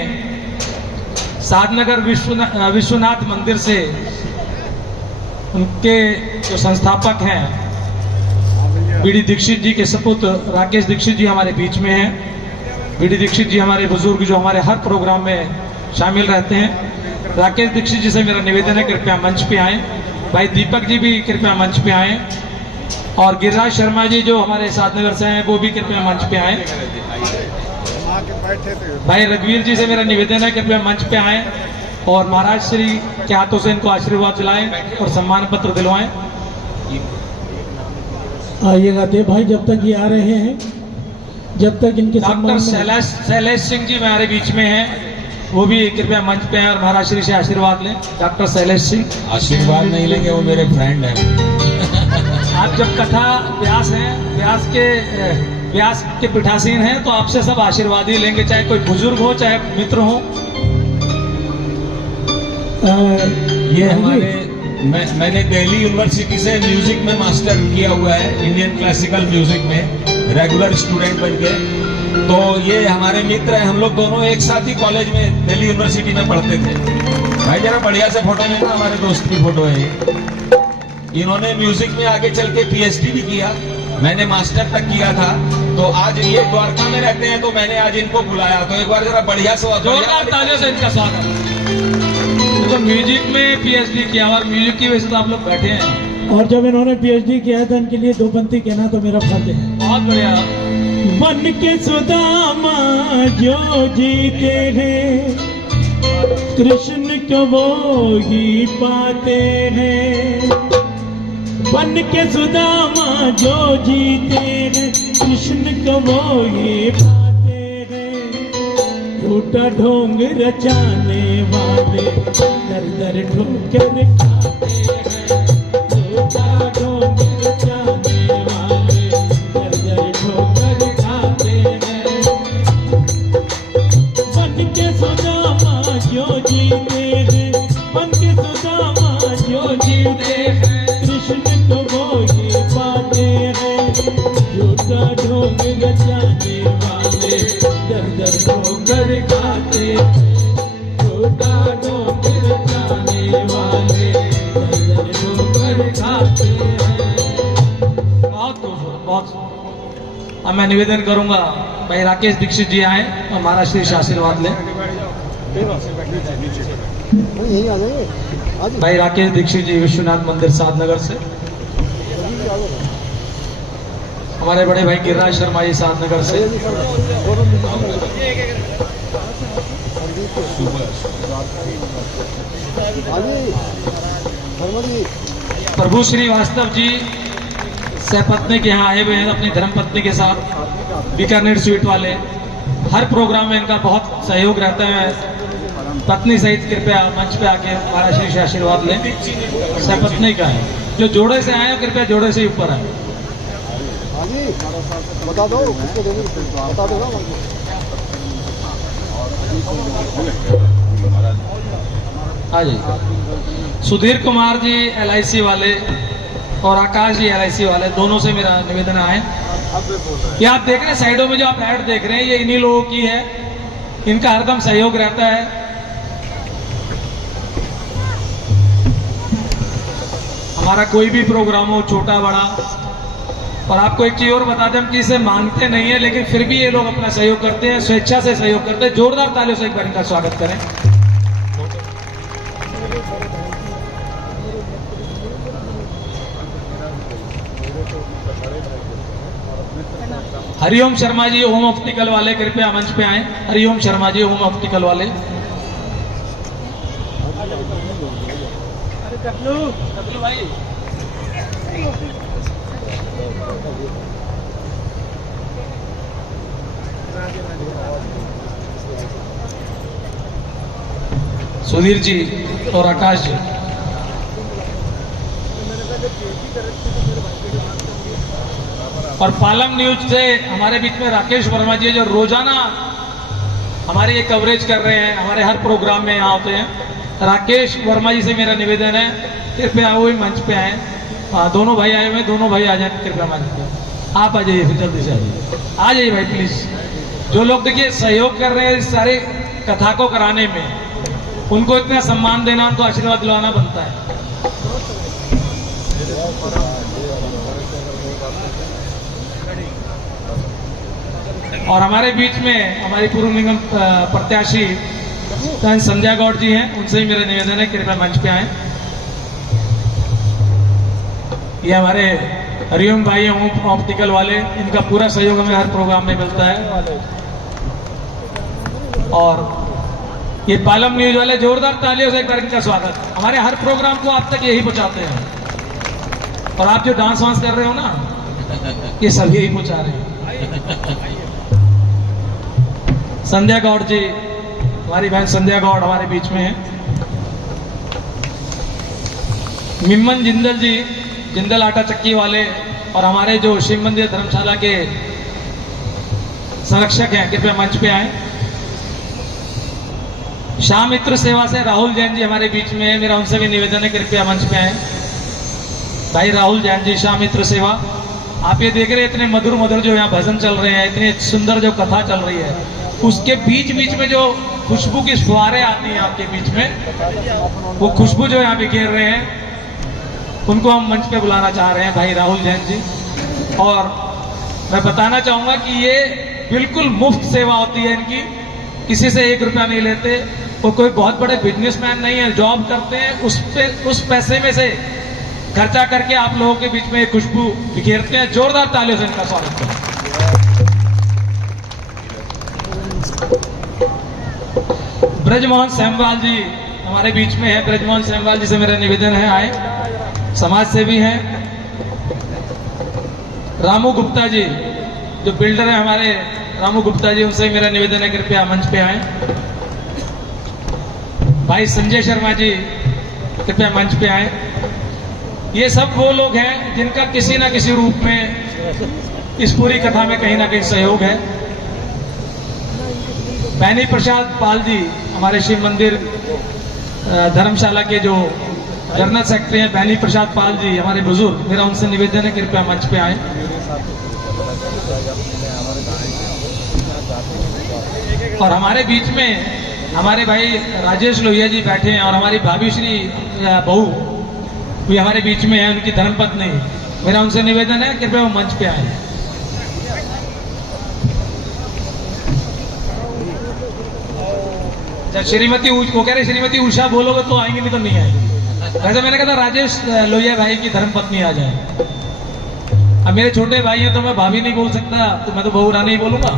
साधनगर विश्वनाथ मंदिर से उनके जो संस्थापक हैं बीडी दीक्षित जी के सपुत्र राकेश दीक्षित जी हमारे बीच में हैं। बीडी दीक्षित जी हमारे बुजुर्ग जो हमारे हर प्रोग्राम में शामिल रहते हैं। राकेश दीक्षित जी से मेरा निवेदन है कृपया मंच पे आए। भाई दीपक जी भी कृपया मंच पे आए और गिरिराज शर्मा जी जो हमारे साधनगर से हैं वो भी कृपया मंच पे आए। भाई रघुवीर जी से मेरा निवेदन है कृपया मंच पे आए और महाराज श्री के हाथों से इनको आशीर्वाद दिलाएं और सम्मान पत्र दिलवाएं। आइएगा दे भाई, जब तक ये आ रहे हैं, जब तक इनके डॉक्टर शैलेश सिंह जी हमारे बीच में हैं, वो भी कृपया मंच पे आए और महाराज श्री से आशीर्वाद लें। डॉक्टर शैलेश सिंह आशीर्वाद नहीं लेंगे, वो मेरे फ्रेंड हैं। आप जब कथा व्यास हैं, व्यास के पीठासीन हैं, तो आपसे सब आशीर्वाद ही लेंगे, चाहे कोई बुजुर्ग हो चाहे मित्र हो। ये हमारे मैंने दिल्ली यूनिवर्सिटी से म्यूजिक में मास्टर किया हुआ है, इंडियन क्लासिकल म्यूजिक में रेगुलर स्टूडेंट बन के। तो ये हमारे मित्र हैं, हम लोग दोनों एक साथ ही कॉलेज में दिल्ली यूनिवर्सिटी में पढ़ते थे। भाई जरा बढ़िया से फोटो लेना, हमारे दोस्त की फोटो है ये। इन्होंने म्यूजिक में आगे चल के पीएचडी भी किया, मैंने मास्टर तक किया था। तो आज ये द्वारका में रहते हैं, तो मैंने आज इनको बुलाया। तो एक बार जरा बढ़िया से जोरदार तालियों से इनका स्वागत। तो म्यूजिक में पीएचडी किया और म्यूजिक की वजह से तो आप लोग बैठे हैं। और जब इन्होंने पीएचडी किया था, इनके लिए 2 पंक्ति कहना तो मेरा फर्ज है। बहुत बढ़िया। बन के सुदामा जो जीते हैं, कृष्ण को वो ही पाते हैं। बन के सुदामा जो जीते हैं, कृष्ण को वो ही पाते हैं। झूठा ढोंग रचाने वाले दर दर ठोकर खाते हैं। झूठा ढोंग रचाने वाले दर दर ठोकर खाते हैं। बन के सुदामा जो जीते हैं, बन के सुदामा जो जीते हैं, कृष्ण को वो ही पाते हैं। झूठा ढोंग रचाने वाले दर दर ठोकर खाते हैं। झूठा ढोंग रचाने वाले दर दर ठोकर खाते हैं। बहुत बहुत। अब मैं निवेदन करूंगा भाई राकेश दीक्षित जी आए और महाराज श्री से आशीर्वाद लें। भाई राकेश दीक्षित जी विश्वनाथ मंदिर साधनगर से। हमारे बड़े भाई गिरिराज शर्मा जी साधनगर से। प्रभु श्रीवास्तव जी सहपत्नी के यहाँ आए हुए हैं अपनी धर्मपत्नी के साथ, बीकानेर स्वीट वाले। हर प्रोग्राम में इनका बहुत सहयोग रहता है। पत्नी सहित कृपया मंच पे आके महाराज श्री से आशीर्वाद लें। सहपत्नी का है, जो जोड़े से आए कृपया जोड़े से ही ऊपर आए। बता दो, किसको देंगे बता दो ना। हाँ जी, सुधीर कुमार जी LIC वाले और आकाश जी LIC वाले, दोनों से मेरा निवेदन है। ये आप देख रहे हैं साइडों में जो आप ऐड देख रहे हैं, ये इन्हीं लोगों की है। इनका हरदम सहयोग रहता है। हमारा कोई भी प्रोग्राम हो, छोटा बड़ा। और आपको एक चीज और बता दें, हम किसी से मांगते नहीं है, लेकिन फिर भी ये लोग अपना सहयोग करते हैं, स्वेच्छा से सहयोग करते हैं। जोरदार तालियों से एक बार इनका स्वागत करें। हरिओम शर्मा जी होम ऑप्टिकल वाले कृपया मंच पे आए। हरिओम शर्मा जी होम ऑप्टिकल वाले। भाई सुधीर जी और आकाश जी। और पालम न्यूज से हमारे बीच में राकेश वर्मा जी जो रोजाना हमारी ये कवरेज कर रहे हैं, हमारे हर प्रोग्राम में यहाँ होते हैं। राकेश वर्मा जी से मेरा निवेदन है, कृपया वो ही मंच पे आए। हाँ, दोनों भाई आए हुए हैं, दोनों भाई आ जाए कृपया मंच पे। आप आ जाइए, फिर जल्दी से आ जाइए भाई प्लीज। जो लोग देखिए सहयोग कर रहे हैं इस सारे कथा को कराने में, उनको इतना सम्मान देना, उनको आशीर्वाद दिलाना बनता है। और हमारे बीच में हमारी पूर्व निगम प्रत्याशी संध्या गौड़ जी हैं, उनसे ही मेरा निवेदन है कृपया मंच पे आए। ये हमारे हरिओम भाई हैं ऑप्टिकल वाले, इनका पूरा सहयोग हमें हर प्रोग्राम में मिलता है। और ये पालम न्यूज वाले, जोरदार तालियों से एक बार इनका स्वागत। हमारे हर प्रोग्राम को आप तक यही पहुंचाते हैं। और आप जो डांस वांस कर रहे हो ना, ये सब यही पहुंचा रहे हैं। संध्या गौड़ जी, हमारी बहन संध्या गौड़ हमारे बीच में है। मिम्मन जिंदल जी, जिंदल आटा चक्की वाले, और हमारे जो शिव मंदिर धर्मशाला के संरक्षक हैं, कृपया मंच पे आए। श्याम मित्र सेवा से राहुल जैन जी हमारे बीच में है, मेरा उनसे भी निवेदन है कृपया मंच पे आए। भाई राहुल जैन जी, श्याम मित्र सेवा। आप ये देख रहे हैं इतने मधुर मधुर जो यहाँ भजन चल रहे हैं, इतनी सुंदर जो कथा चल रही है, उसके बीच बीच में जो खुशबू की फुहारें आती हैं आपके बीच में, वो खुशबू जो यहाँ बिखेर रहे हैं, उनको हम मंच पे बुलाना चाह रहे हैं, भाई राहुल जैन जी। और मैं बताना चाहूंगा कि ये बिल्कुल मुफ्त सेवा होती है इनकी, किसी से 1 रुपया नहीं लेते। वो कोई बहुत बड़े बिजनेसमैन नहीं है, जॉब करते हैं, उस पैसे में से खर्चा करके आप लोगों के बीच में खुशबू बिखेरते हैं। जोरदार तालियों से इनका स्वागत करें। ब्रजमोहन सेमवाल जी हमारे बीच में है, ब्रजमोहन सेमवाल जी से मेरा निवेदन है आए, समाज सेवी हैं। रामू गुप्ता जी, जो बिल्डर है हमारे रामू गुप्ता जी, उनसे मेरा निवेदन है कृपया मंच पे आए। भाई संजय शर्मा जी, कृपया मंच पे आए। ये सब वो लोग हैं जिनका किसी ना किसी रूप में इस पूरी कथा में कहीं ना कहीं सहयोग है। बैनी प्रसाद पाल जी, हमारे शिव मंदिर धर्मशाला के जो जनरल सेक्रेटरी हैं, बैनी प्रसाद पाल जी, हमारे बुजुर्ग, मेरा उनसे निवेदन है कृपया मंच पे आए। और हमारे बीच में हमारे भाई राजेश लोहिया जी बैठे हैं, और हमारी भाभी श्री बहू भी हमारे बीच में है, उनकी धर्मपत्नी। मेरा उनसे निवेदन है कृपया वो मंच पे आए। श्रीमती वो कह रहे श्रीमती उषा बोलोगे तो आएंगे, नहीं तो नहीं आएंगे। वैसे मैंने कहा था राजेश लोहिया भाई की धर्मपत्नी आ जाए। अब मेरे छोटे भाई हैं तो मैं भाभी नहीं बोल सकता, तो मैं तो बहू रानी ही बोलूंगा।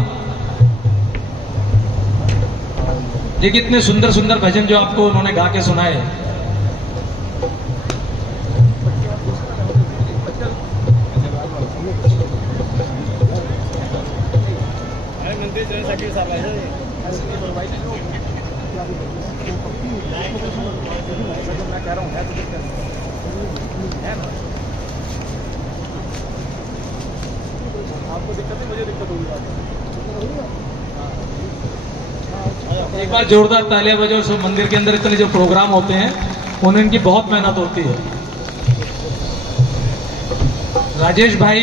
ये कितने सुंदर सुंदर भजन जो आपको उन्होंने गा के सुनाए। आपको दिक्कत है, मुझे दिक्कत होगी। एक बार जोरदार तालियां बजाओ। सब मंदिर के अंदर इतने जो प्रोग्राम होते हैं, उन्हें इनकी बहुत मेहनत होती है। राजेश भाई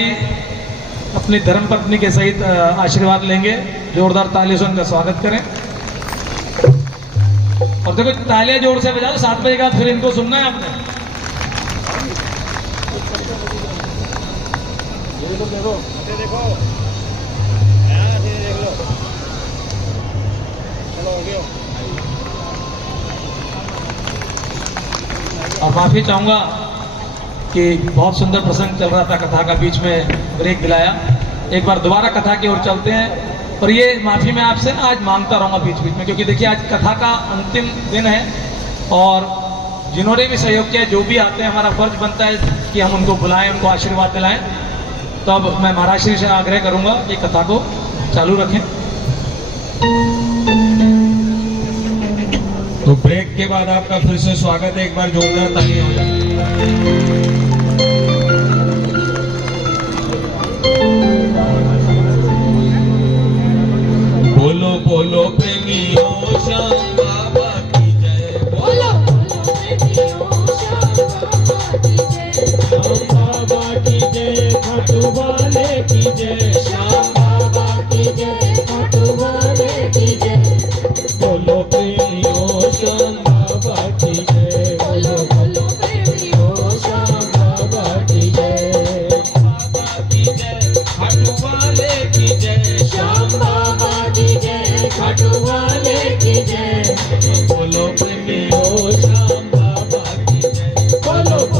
अपनी धर्मपत्नी के सहित आशीर्वाद लेंगे, जोरदार तालियों से उनका स्वागत करें। और देखो तालियां जोर से बजाओ, 7 बजे के बाद फिर इनको सुनना है आपने। देखो और माफी चाहूंगा कि बहुत सुंदर प्रसंग चल रहा था, कथा का बीच में ब्रेक दिलाया। एक बार दोबारा कथा की ओर चलते हैं। और ये माफी मैं आपसे ना आज मांगता रहूंगा बीच बीच में, क्योंकि देखिए आज कथा का अंतिम दिन है, और जिन्होंने भी सहयोग किया, जो भी आते हैं, हमारा फर्ज बनता है कि हम उनको बुलाएं, उनको आशीर्वाद दिलाएं। तो अब मैं महाराज श्री से आग्रह करूंगा कि कथा को चालू रखें। तो ब्रेक के बाद आपका फिर से स्वागत है। एक बार जोरदार तालियां हो जाए। बोलो बोलो प्रेमियों, श्याम बाबा की जय। बोलो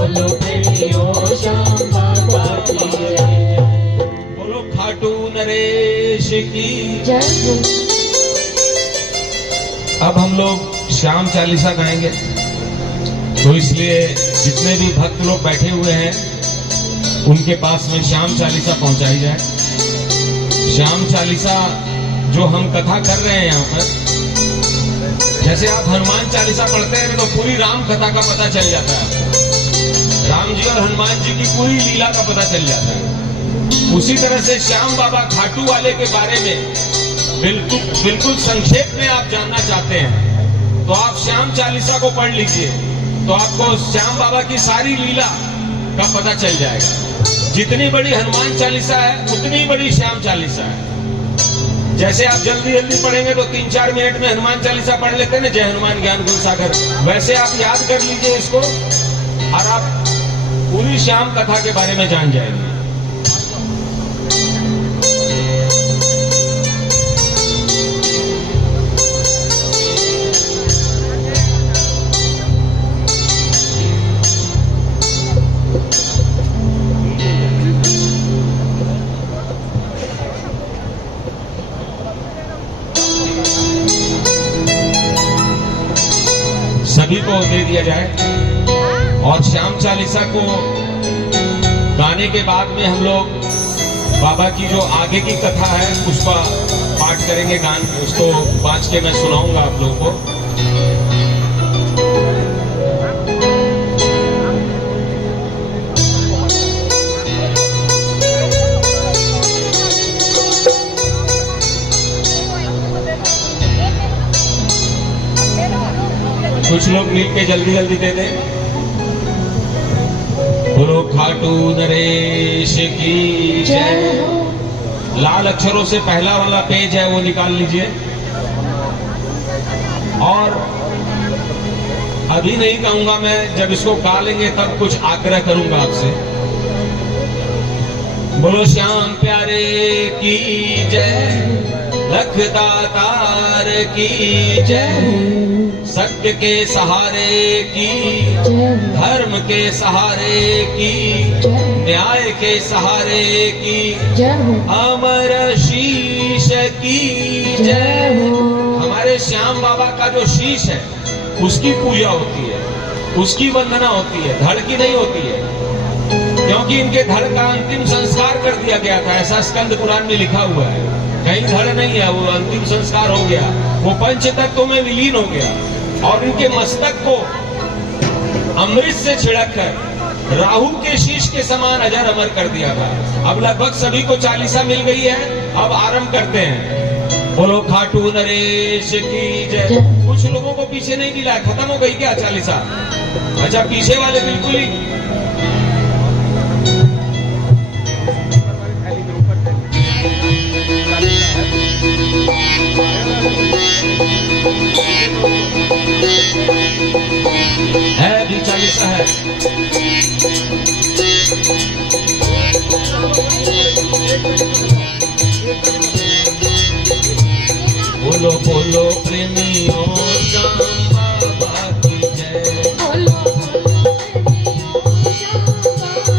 बोलो प्रेमियों श्याम बाबा की जय। बोलो खाटू नरेश की। अब हम लोग श्याम चालीसा गाएंगे, तो इसलिए जितने भी भक्त लोग बैठे हुए हैं उनके पास में श्याम चालीसा पहुंचाई जाए। श्याम चालीसा जो हम कथा कर रहे हैं यहाँ पर, जैसे आप हनुमान चालीसा पढ़ते हैं तो पूरी राम कथा का पता चल जाता है आपको, राम जी और हनुमान जी की पूरी लीला का पता चल जाता है। उसी तरह से श्याम बाबा खाटू वाले के बारे में बिल्कुल संक्षेप में आप जानना चाहते हैं तो आप श्याम चालीसा को पढ़ लीजिए, तो आपको श्याम बाबा की सारी लीला का पता चल जाएगा। जितनी बड़ी हनुमान चालीसा है उतनी बड़ी श्याम चालीसा है। जैसे आप जल्दी जल्दी पढ़ेंगे तो 3-4 मिनट में हनुमान चालीसा पढ़ लेते हैं ना, जय हनुमान ज्ञान गुण सागर, वैसे आप याद कर लीजिए इसको और आप पूरी श्याम कथा के बारे में जान जाएंगे। सभी को दे दिया जाए और श्याम चालीसा को गाने के बाद में हम लोग बाबा की जो आगे की कथा है उसका पाठ करेंगे, गान उसको बाँच के मैं सुनाऊंगा आप लोगों को। कुछ लोग मिल के जल्दी जल्दी दे दें। बोलो खाटू नरेश की जय। लाल अक्षरों से पहला वाला पेज है वो निकाल लीजिए। और अभी नहीं कहूंगा मैं, जब इसको गा लेंगे तब कुछ आग्रह करूंगा आपसे। बोलो श्याम प्यारे की जय, लखदातार की जय, सत्य के सहारे की, धर्म के सहारे की, न्याय के सहारे की, अमर शीश की जय। हमारे श्याम बाबा का जो शीश है उसकी पूजा होती है, उसकी वंदना होती है, धड़ की नहीं होती है, क्योंकि इनके धड़ का अंतिम संस्कार कर दिया गया था, ऐसा स्कंद पुराण में लिखा हुआ है। कहीं धड़ नहीं है, वो अंतिम संस्कार हो गया, वो पंच तत्वों में विलीन हो गया और इनके मस्तक को अमृत से छिड़क कर राहु के शीश के समान अजर अमर कर दिया था। अब लगभग सभी को चालीसा मिल गई है, अब आरंभ करते हैं। बोलो खाटू नरेश की जय। कुछ लोगों को पीछे नहीं मिला है, खत्म हो गई क्या चालीसा? अच्छा, पीछे वाले बिल्कुल ही है, भी चालीसा है। बोलो बोलो प्रेमियों श्याम बाबा की जय। बोलो प्रेमियों श्याम बाबा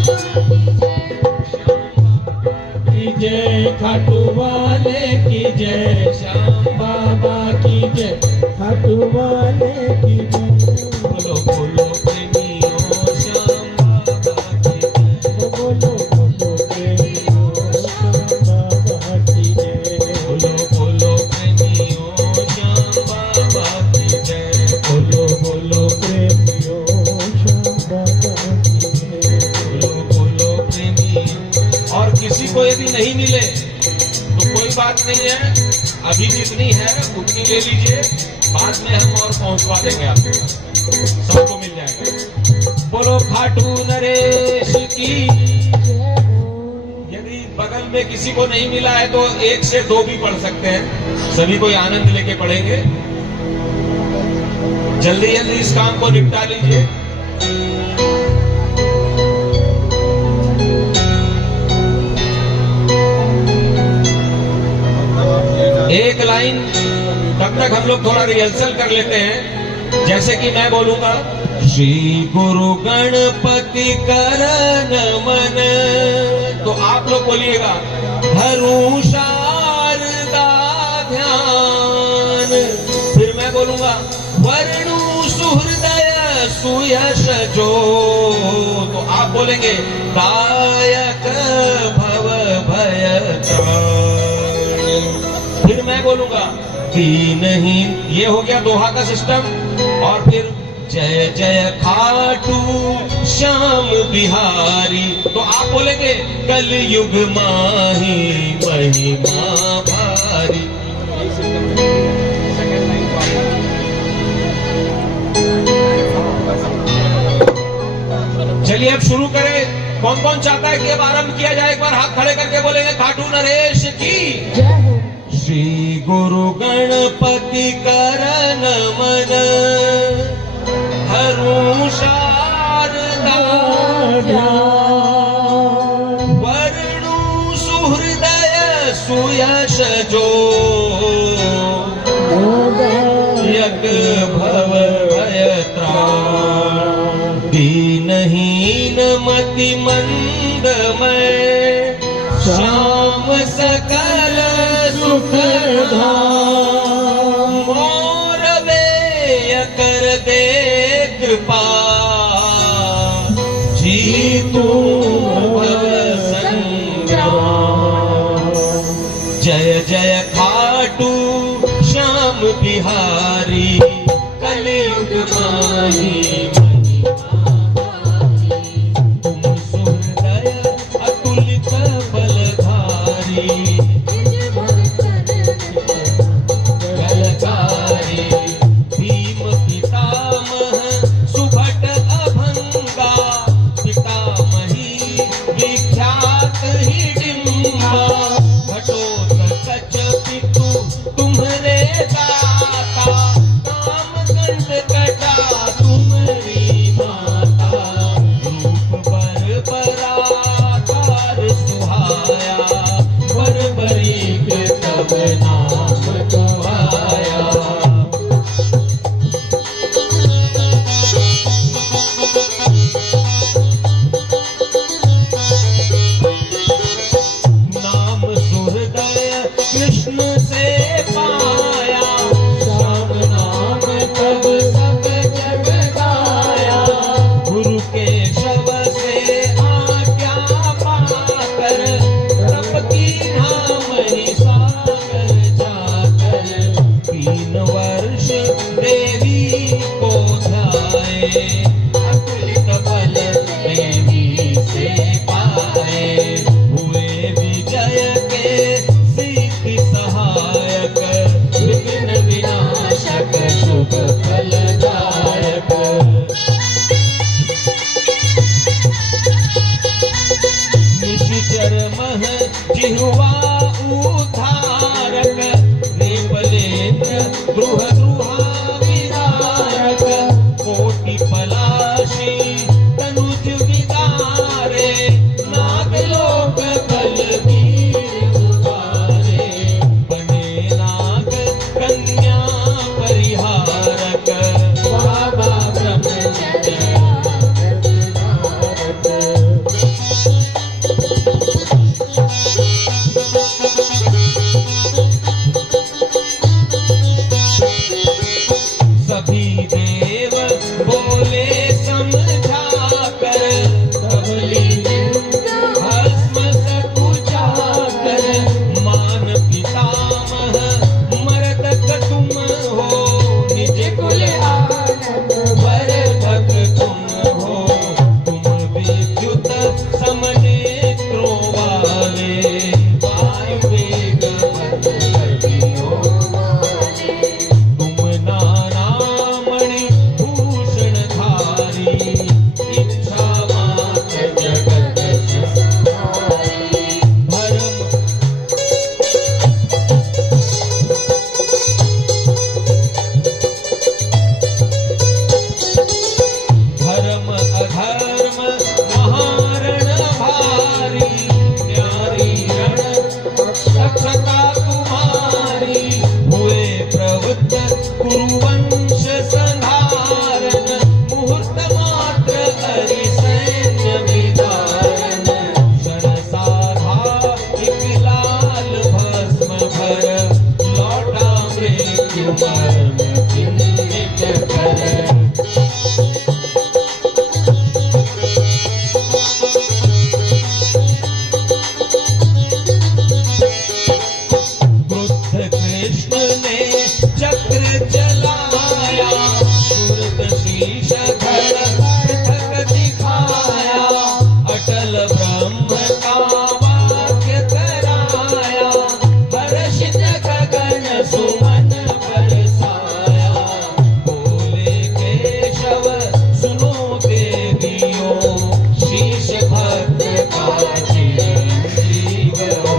की जय, खाटू वाले की जय, श्याम बाबा की जय, खाटू वाले की जय। बोलो बोलो प्रेमियों श्याम बाबा की जय। बोलो बोलो प्रेमियों श्याम बाबा की जय। बोलो बोलो प्रेमियों श्याम बाबा की जय। बोलो बोलो प्रेमियों श्याम बाबा की जय। बोलो बोलो प्रेमियों। और किसी को यदि नहीं मिले तो कोई बात नहीं है, अभी जितनी है उतनी ले लीजिए, बाद में हम और पहुंचवा देंगे आपको, सबको मिल जाएगा। बोलो खाटू नरेश की। यदि बगल में किसी को नहीं मिला है तो 1 से 2 भी पढ़ सकते हैं, सभी कोई आनंद लेके पढ़ेंगे। जल्दी जल्दी इस काम को निपटा लीजिए। एक लाइन तब तक हम लोग थोड़ा रिहर्सल कर लेते हैं, जैसे कि मैं बोलूंगा श्री गुरु गणपति कर नमन। तो आप लोग बोलिएगा, धरू शारदा ध्यान। फिर मैं बोलूंगा, वरुणु सुहृदय सुयश जो। तो आप बोलेंगे, दायक भव भय त्राण। फिर मैं बोलूंगा, दीनहीन। ये हो गया दोहा का सिस्टम। और फिर जय जय खाटू श्याम बिहारी। तो आप बोलेंगे, कलयुग माही महिमा भारी। चलिए अब शुरू करें। कौन कौन चाहता है कि अब आरंभ किया जाए? एक बार हाथ खड़े करके बोलेंगे, खाटू नरेश की जय हो। श्री गुरु गणपति कर नमन। हरु शारदा वरुणु सुहृदय सुयश जो। यक भव भय त्राण। दीनहीन मति मंदमय श्याम सकल सुख धाम। मोर वे कर दे कृपा जीतू भव संग्राम। जय जय खाटू श्याम बिहारी। कलयुग माही तुम सुहृदय अतुलित बलधारी। बलधारी भीम पितामह सुभट अभंगा। पितामही विख्यात हिडिंबा। घटोत्कच पितु तुम्हरे दाता। कामकंठ कटा तुम्हारी माता। रूप बर बराकार सुहाया। बरबरीक तब नाम दुहाया। नाम सुहृदय कृष्ण से पाया। श्याम नाम तब सब जग गाया। गुरु के शब से आज्ञा पाकर। तप की नाम ही सागर जाकर। 3 वर्ष देवी को ध्याए। अतुलित बल देवी से पाए। हुए विजय के सिद्धि सहायक। विघ्न विनाशक शुभ फलदायक। निशिचर मह जिह्वा उद्धारक। रेपलेन्द्र द्रुह द्रुहा विदारक। कोटि पलाशी तनुज विदारे। नागलोक बलवीर उबारे। बने नाग कन्या परिहारक। बाबा ब्रह्मचर्य हरि सैन्य विदारण शरसाधा एक लाल भस्म भर लौटा मृत्यु मर्म किन्निक कर कृष्ण ने चक्र चलाया सुरत शीश धर थक दिखाया अटल ब्रह्म का वाक्य कराया हर्षित गगन सुमन बरसाया बोले केशव सुनो देवियों शीश भक्त का चिरंजीव हो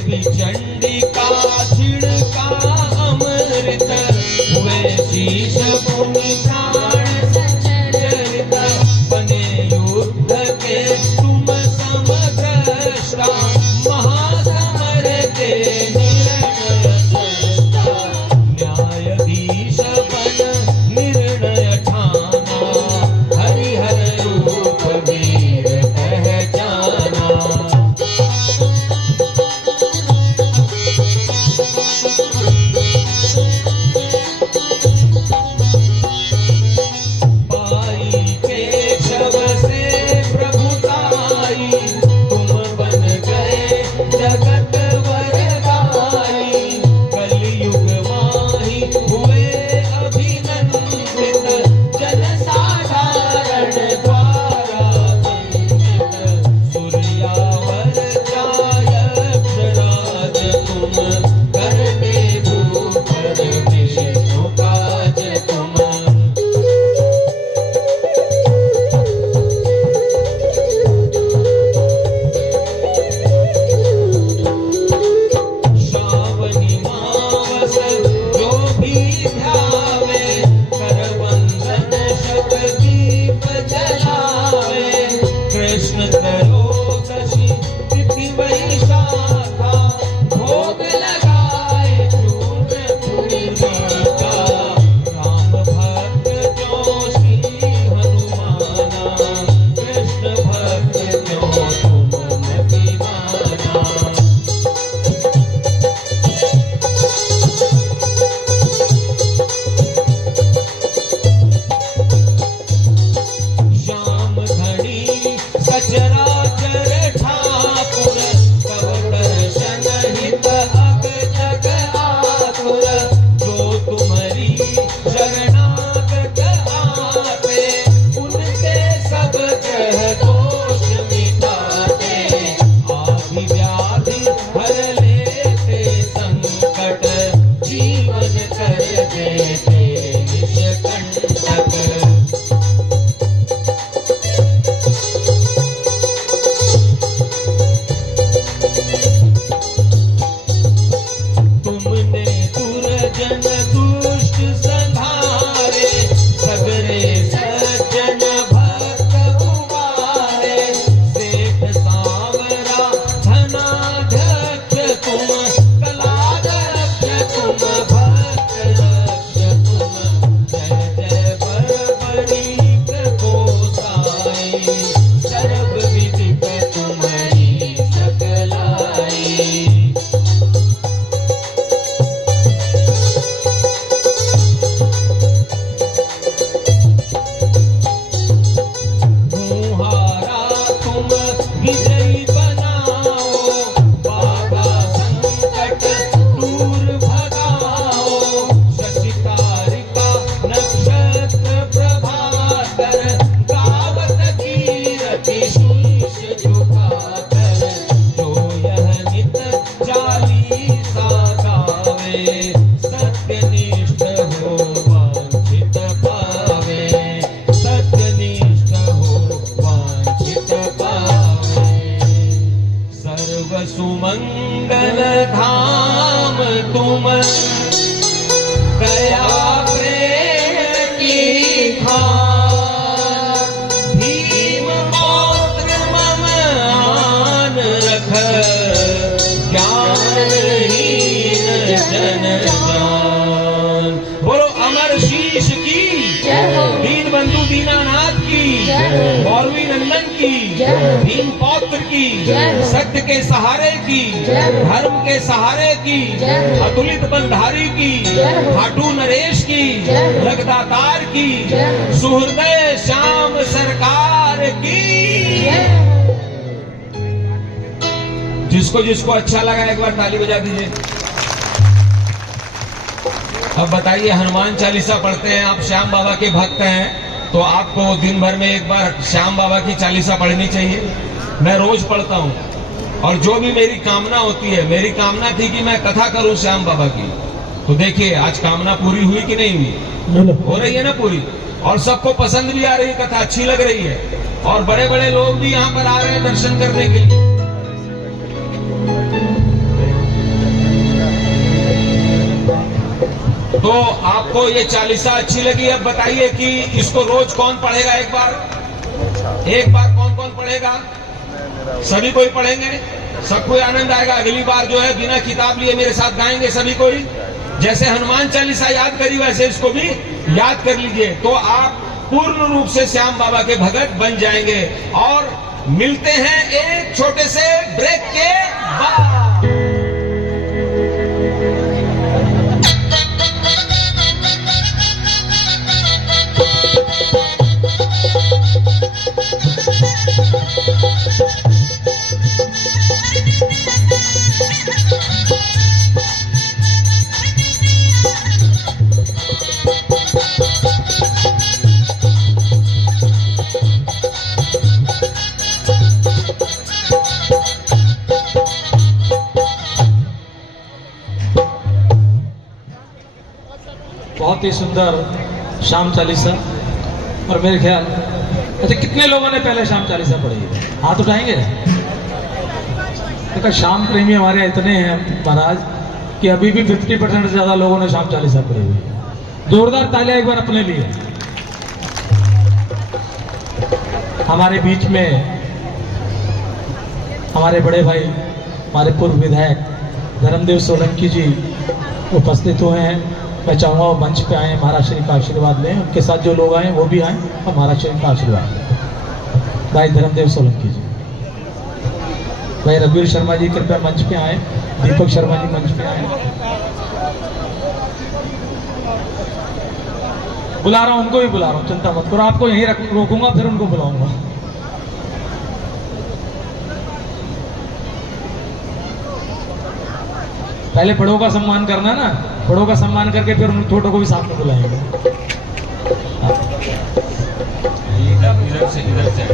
चंडिका छिड़का अमृत हुए शीश भूमि प्राण संचरित बने युद्ध के तुम समद्रष्टा महासमर के निर्णय सृष्टा न्यायाधीश बन निर्णय ठाना हरिहर रूप वीर पहचाना सुमंगल धाम तुम गया प्रेम की खान भीम पौत्र मम आन रख जय। भीम पौत्र की, जय। सत्य के सहारे की, जय। धर्म के सहारे की, जय। अतुलित बलधारी की, जय। खाटू नरेश की, जय। लगदातार की, जय। सुहृदय श्याम सरकार की। जय। जिसको जिसको अच्छा लगा एक बार ताली बजा दीजिए। अब बताइए, हनुमान चालीसा पढ़ते हैं आप, श्याम बाबा के भक्त हैं, तो आपको दिन भर में एक बार श्याम बाबा की चालीसा पढ़नी चाहिए। मैं रोज पढ़ता हूँ और जो भी मेरी कामना होती है, मेरी कामना थी कि मैं कथा करूं श्याम बाबा की, तो देखिए आज कामना पूरी हुई कि नहीं हुई? हो रही है ना पूरी। और सबको पसंद भी आ रही है, कथा अच्छी लग रही है, और बड़े बड़े लोग भी यहाँ पर आ रहे हैं दर्शन करने के लिए। तो आपको ये चालीसा अच्छी लगी। अब बताइए कि इसको रोज कौन पढ़ेगा? एक बार कौन कौन पढ़ेगा? सभी कोई पढ़ेंगे, सबको आनंद आएगा। अगली बार जो है बिना किताब लिए मेरे साथ गाएंगे सभी कोई। जैसे हनुमान चालीसा याद करी वैसे इसको भी याद कर लीजिए, तो आप पूर्ण रूप से श्याम बाबा के भगत बन जाएंगे। और मिलते हैं एक छोटे से ब्रेक के बाद। बहुत ही सुंदर शाम चालीसा। और मेरे ख्याल, अच्छा कितने लोगों ने पहले शाम चालीसा पढ़ी है? हाथ उठाएंगे? देखा, शाम प्रेमी हमारे इतने हैं महाराज कि अभी भी 50% से ज्यादा लोगों ने शाम चालीसा पढ़ी हुई है। जोरदार तालियां एक बार अपने लिए। हमारे बीच में हमारे बड़े भाई, हमारे पूर्व विधायक धर्मदेव सोलंकी जी उपस्थित हुए हैं। मैं चाहूँगा वो मंच पे आए, महाराज श्री का आशीर्वाद लें। उनके साथ जो लोग आए वो भी आए और महाराज श्री का आशीर्वाद लें। भाई धर्मदेव सोलंकी जी, भाई रघुवीर शर्मा जी कृपया मंच पे आए, दीपक शर्मा जी मंच पे आए। बुला रहा हूँ, उनको भी बुला रहा हूँ, चिंता मत करो। आपको यहीं रोकूंगा, फिर उनको बुलाऊंगा। पहले बड़ों का सम्मान करना ना, बड़ों का सम्मान करके फिर उन छोटों को भी साथ में बुलाएंगे। इधर से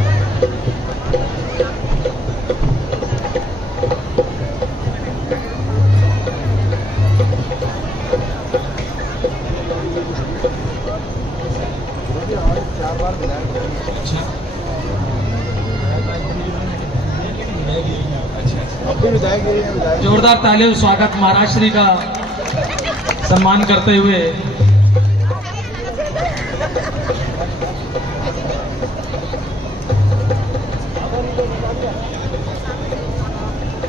जोरदार तालियों स्वागत महाराज श्री का सम्मान करते हुए।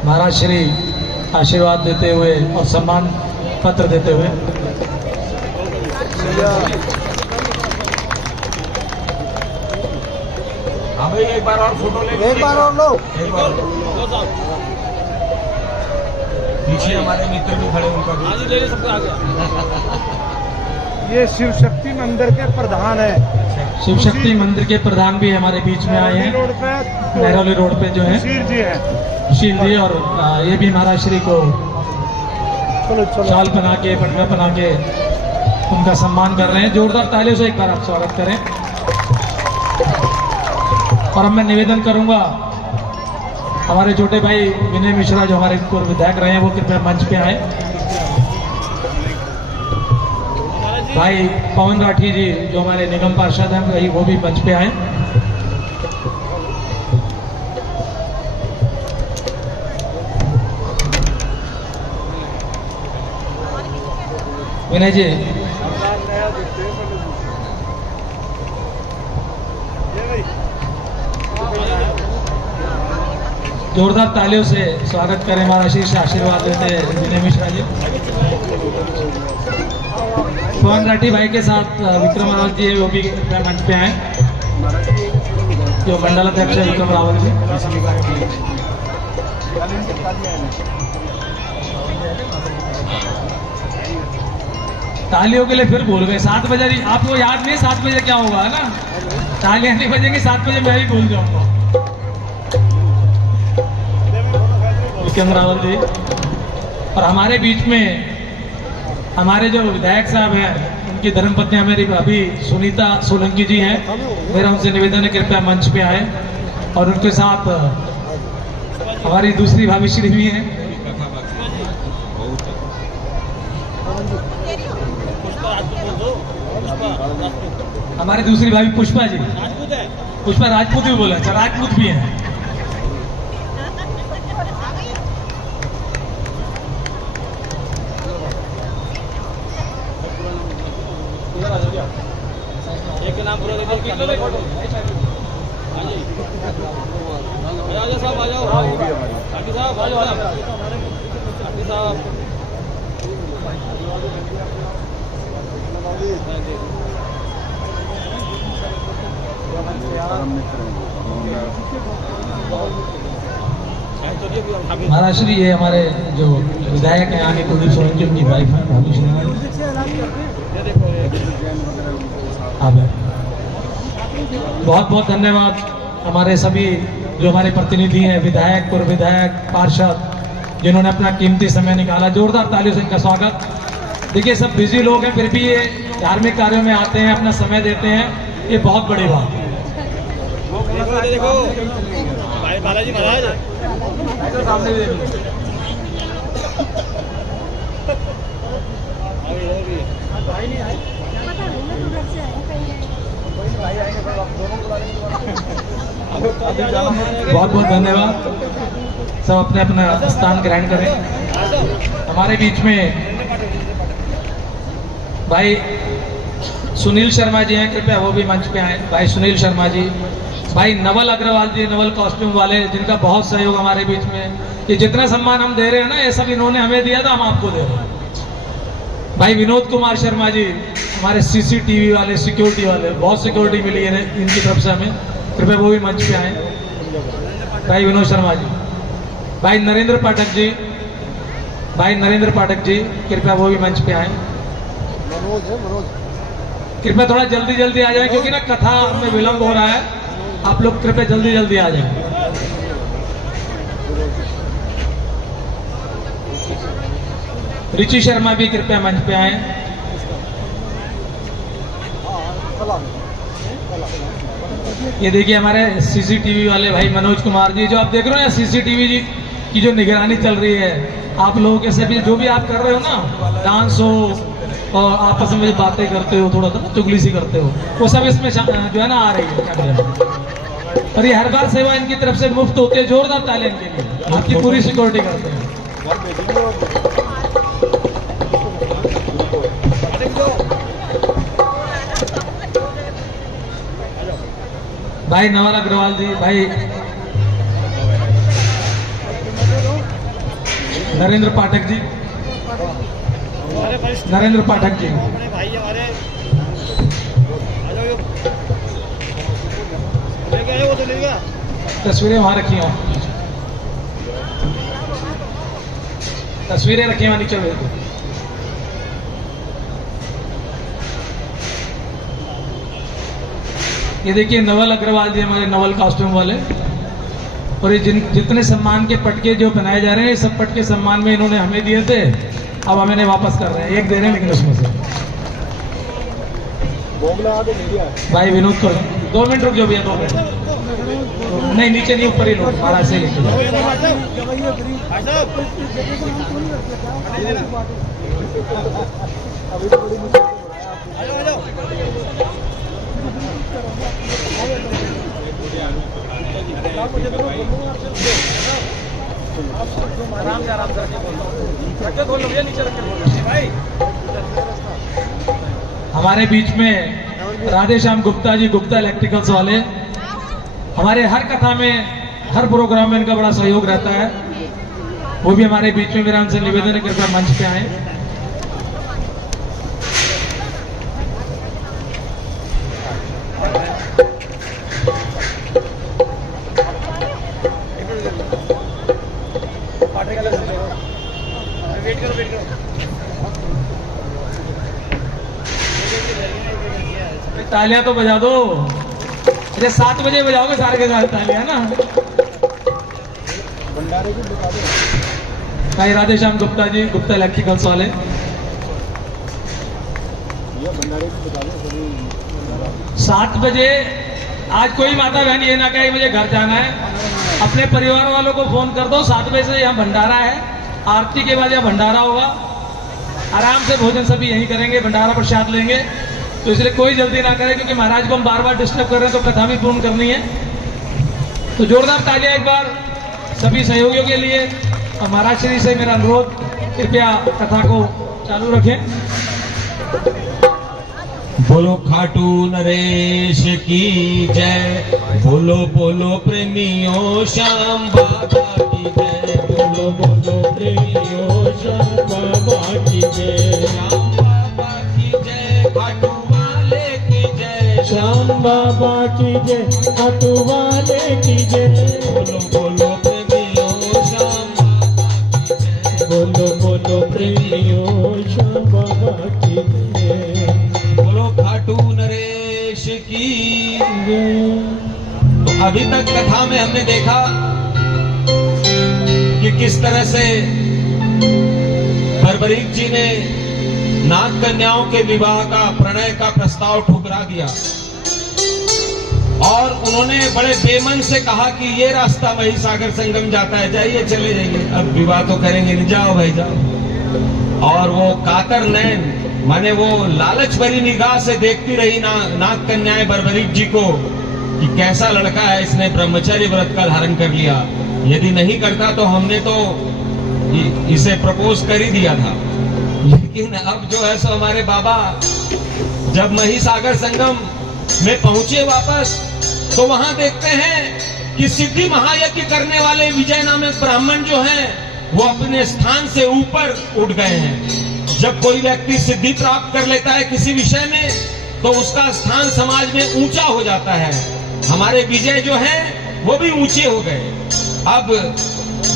महाराज श्री आशीर्वाद देते हुए और सम्मान पत्र देते हुए। हाँ भाई, एक बार और फोटो ले, एक बार और लो। एक बार और। पीछे हमारे मित्र भी खड़े, उनका भी। ये शिव शक्ति मंदिर के प्रधान है। शिव शक्ति मंदिर के प्रधान भी हमारे बीच में आए हैं, रोड पे नहरौली रोड पे जो है सुशील जी है। सुशील जी। और ये भी महाराज श्री को चलो चलो। शाल पहना के, पटना पहना के उनका सम्मान कर रहे हैं। जोरदार तालियों से एक बार आप स्वागत करें। और अब मैं निवेदन करूंगा, हमारे छोटे भाई विनय मिश्रा जो हमारे पूर्व विधायक रहे हैं, वो कृपया मंच पे आए। भाई पवन राठी जी जो हमारे निगम पार्षद हैं, भाई वो भी मंच पे आए। विनय जी, जोरदार तालियों से स्वागत करें। महाराज श्री से आशीर्वाद देते हैं विनय मिश्रा जी। पवन राठी भाई के साथ विक्रम रावत जी वो भी मंच पे आए। जो मंडल अध्यक्ष है विक्रम रावल जी। तालियों के लिए फिर बोल गए 7 बजे, आपको याद नहीं 7 बजे क्या होगा, है ना? तालियां नहीं बजेंगी 7 बजे, मैं ही भूल जाऊंगा। विक्रम रावल जी। और हमारे बीच में हमारे जो विधायक साहब हैं, उनकी धर्मपत्नी मेरी भाभी सुनीता सोलंकी जी हैं। मेरा उनसे निवेदन है कृपया मंच पे आए, और उनके साथ हमारी दूसरी भाभी श्री भी हैं। हमारी दूसरी भाभी पुष्पा जी, पुष्पा राजपूत भी बोला, अच्छा राजपूत भी हैं। एक नाम पूरा देखो, साहब आ जाओ, काटी साहब आ जाओ, काटी साहब महाराष्ट्री, ये हमारे जो विधायक हैं आगे कुलदीप सोलंकी, उनकी वाइफ है भाभी श्री। बहुत बहुत धन्यवाद हमारे सभी जो हमारे प्रतिनिधि हैं, विधायक, पूर्व विधायक, पार्षद, जिन्होंने अपना कीमती समय निकाला। जोरदार तालियों से इनका स्वागत। देखिए सब बिजी लोग हैं, फिर भी ये धार्मिक कार्यों में आते हैं, अपना समय देते हैं, ये बहुत बड़ी बात है। देखो भाई बालाजी महाराज बहुत बहुत धन्यवाद। सब अपने अपना स्थान ग्रहण करें। हमारे बीच में भाई सुनील शर्मा जी हैं, कृपया वो भी मंच पे आए। भाई सुनील शर्मा जी, भाई नवल अग्रवाल जी, नवल कॉस्ट्यूम वाले, जिनका बहुत सहयोग हमारे बीच में। ये जितना सम्मान हम दे रहे हैं ना, ये सब इन्होंने हमें दिया था, हम आपको दे रहे हैं। भाई विनोद कुमार शर्मा जी, हमारे सीसीटीवी वाले, सिक्योरिटी वाले, बहुत सिक्योरिटी मिली है इनकी तरफ से हमें, कृपया वो भी मंच पे आए। भाई विनोद शर्मा जी। भाई नरेंद्र पाठक जी, भाई नरेंद्र पाठक जी, कृपया वो भी मंच पे आए। कृपया थोड़ा जल्दी जल्दी आ जाए, क्योंकि ना कथा में विलंब हो रहा है। आप लोग कृपया जल्दी जल्दी आ जाए। ऋषि शर्मा भी कृपया मंच पे आए। ये देखिए हमारे सीसीटीवी वाले भाई मनोज कुमार जी, जो आप देख रहे हो ना, सीसीटीवी जी की जो निगरानी चल रही है, आप लोगों के सभी जो भी आप कर रहे हो ना, डांस हो और आपस में बातें करते हो, थोड़ा सा चुगली सी करते हो, वो सब इसमें जो है ना आ रही है कैमरे में। और ये हर बार सेवा इनकी तरफ से मुफ्त होती है। जोरदार तालियां इनके लिए, आपकी पूरी सिक्योरिटी करते हैं। भाई नवल अग्रवाल जी, भाई नरेंद्र पाठक जी, नरेंद्र पाठक जी, भाई हमारे आ जाओ, लेके आए वो तो लेगा। तस्वीरें वहां रखी हो, तस्वीरें रखी वहां नीचे। ये देखिए नवल अग्रवाल जी, हमारे नवल कॉस्ट्यूम वाले। और ये जितने सम्मान के पटके जो पहनाए जा रहे हैं, सब पटके सम्मान में इन्होंने हमें दिए थे, अब हमें वापस कर रहे हैं। एक दे रहे हैं लेकिन उसमें से भाई विनोद को 2 मिनट रुक जाओ भैया, 2 मिनट। नहीं नीचे नहीं, ऊपर ही लो, महाराज से लेके हमारे बीच में राधेश्याम गुप्ता जी, गुप्ता इलेक्ट्रिकल्स वाले, हमारे हर कथा में, हर प्रोग्राम में इनका बड़ा सहयोग रहता है। वो भी हमारे बीच में, मेरा उनसे निवेदन है कृपया मंच पे आए। तालियां तो बजा दो। अरे 7 बजे बजाओगे सारे के सारे तालियां ना। भंडारे की बता दो। भाई राधेश्याम गुप्ता जी, गुप्ता इलेक्ट्रिकल्स वाले। ये भंडारे की बता दो सभी। 7 बजे आज कोई माता बहन ये ना कहे मुझे घर जाना है, अपने परिवार वालों को फोन कर दो। 7 बजे से यहाँ भंडारा है, आरती के बाद यहाँ भंडारा होगा। आराम से भोजन सभी यहीं करेंगे, भंडारा प्रसाद लेंगे। तो इसलिए कोई जल्दी ना करे, क्योंकि महाराज को हम बार बार डिस्टर्ब कर रहे हैं, तो कथा भी पूर्ण करनी है। तो जोरदार तालियां एक बार सभी सहयोगियों के लिए। और महाराज श्री से मेरा अनुरोध, कृपया कथा को चालू रखें। बोलो खाटू नरेश की जय, बोलो बोलो प्रेमियों श्याम बाबा की जय, बोलो बोलो प्रेमियों श्याम बाबा की जय, श्याम बाबा की जय, खाटू वाले की जय, श्याम बाबा की जय, खाटू वाले की जय। बोलो बोलो प्रेमियों श्याम बाबा की जय, बोलो बोलो प्रेमियों श्याम बाबा की जय। बोलो खाटू नरेश की। तो अभी तक कथा में हमने देखा कि किस तरह से बर्बरीक जी ने नाग कन्याओं के विवाह का, प्रणय का प्रस्ताव ठुकरा दिया और उन्होंने बड़े बेमन से कहा कि ये रास्ता वही सागर संगम जाता है, जाइए चले जाइए, अब विवाह तो करेंगे नहीं, जाओ भाई जाओ। और वो कातर नैन माने वो लालच भरी निगाह से देखती रही नाग कन्याएं बर्बरीक जी को कि कैसा लड़का है, इसने ब्रह्मचर्य व्रत का धारण कर लिया, यदि नहीं करता तो हमने तो इसे प्रपोज कर ही दिया था। लेकिन अब जो है सो हमारे बाबा जब महिसागर संगम में पहुंचे वापस, तो वहां देखते हैं कि सिद्धि महायज्ञ करने वाले विजय नामक ब्राह्मण जो हैं वो अपने स्थान से ऊपर उठ गए हैं। जब कोई व्यक्ति सिद्धि प्राप्त कर लेता है किसी विषय में, तो उसका स्थान समाज में ऊंचा हो जाता है। हमारे विजय जो हैं वो भी ऊंचे हो गए। अब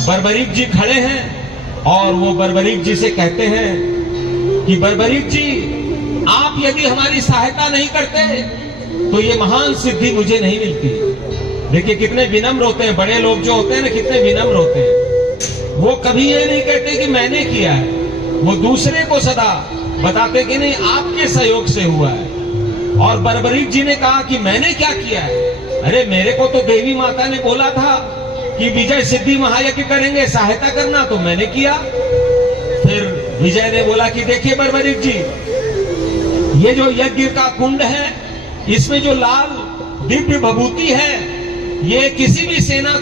बर्बरीक जी खड़े हैं और वो बर्बरीक जी से कहते हैं कि बर्बरीक जी, आप यदि हमारी सहायता नहीं करते तो ये महान सिद्धि मुझे नहीं मिलती। देखिए कितने विनम्र होते हैं बड़े लोग जो होते हैं ना, कितने विनम्र होते हैं। वो कभी ये नहीं कहते कि मैंने किया है, वो दूसरे को सदा बताते कि नहीं आपके सहयोग से हुआ है। और बर्बरीक जी ने कहा कि मैंने क्या किया है, अरे मेरे को तो देवी माता ने बोला था कि विजय सिद्धि महायज्ञ करेंगे, सहायता करना, तो मैंने किया। फिर विजय ने बोला कि देखिए बर्बरीक जी, ये जो यज्ञ का कुंड है, इसमें जो लाल दिव्य भभूति है, ये किसी भी सेना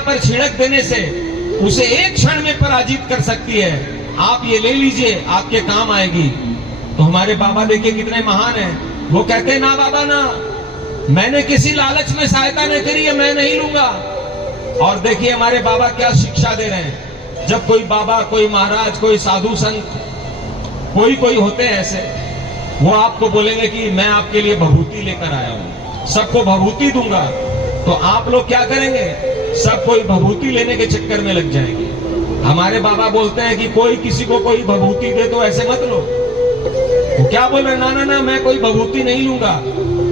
पर छिड़क देने से उसे एक क्षण में पराजित कर सकती है। आप ये ले लीजिए, आपके काम आएगी। तो हमारे बाबा देखिए कितने महान हैं। वो कहते हैं ना बाबा ना, मैंने किसी लालच में सहायता नहीं करी है, मैं नहीं लूंगा। और देखिए हमारे बाबा क्या शिक्षा दे रहे हैं। जब कोई बाबा, कोई महाराज, कोई साधु संत, कोई होते हैं ऐसे, वो आपको बोलेंगे कि मैं आपके लिए भभूति लेकर आया हूं, सबको भभूति दूंगा। तो आप लोग क्या करेंगे, सब कोई भभूति लेने के चक्कर में लग जाएंगे। हमारे बाबा बोलते हैं कि कोई किसी को कोई भभूति दे तो ऐसे मत लो। वो क्या बोल रहे, ना ना ना, मैं कोई भभूति नहीं लूंगा,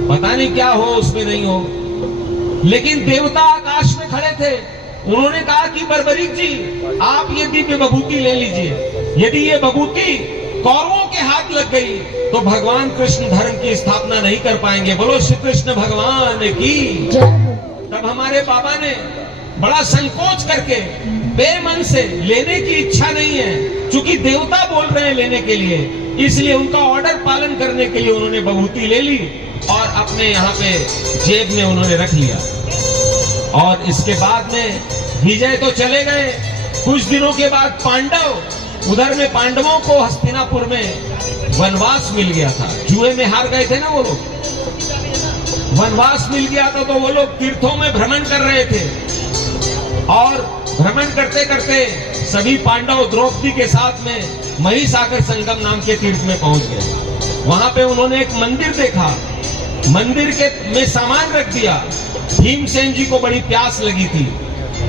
पता नहीं क्या हो उसमें नहीं हो। लेकिन देवता आकाश में खड़े थे, उन्होंने कहा कि बर्बरीक जी, आप ये दिव्य भभूति ले लीजिए। यदि ये भभूति कौरवों के हाथ लग गई तो भगवान कृष्ण धर्म की स्थापना नहीं कर पाएंगे। बोलो श्री कृष्ण भगवान की। तब हमारे बाबा ने बड़ा संकोच करके, बेमन से, लेने की इच्छा नहीं है, चूंकि देवता बोल रहे हैं लेने के लिए, इसलिए उनका ऑर्डर पालन करने के लिए उन्होंने भभूति ले ली और अपने यहाँ पे जेब में उन्होंने रख लिया। और इसके बाद में विजय तो चले गए। कुछ दिनों के बाद पांडव, उधर में पांडवों को हस्तिनापुर में वनवास मिल गया था। जुए में हार गए थे ना वो लोग, वनवास मिल गया था। तो वो लोग तीर्थों में भ्रमण कर रहे थे और भ्रमण करते करते सभी पांडव द्रौपदी के साथ में महिसागर संगम नाम के तीर्थ में पहुंच गए। वहां पे उन्होंने एक मंदिर देखा, मंदिर के में सामान रख दिया। भीमसेन जी को बड़ी प्यास लगी थी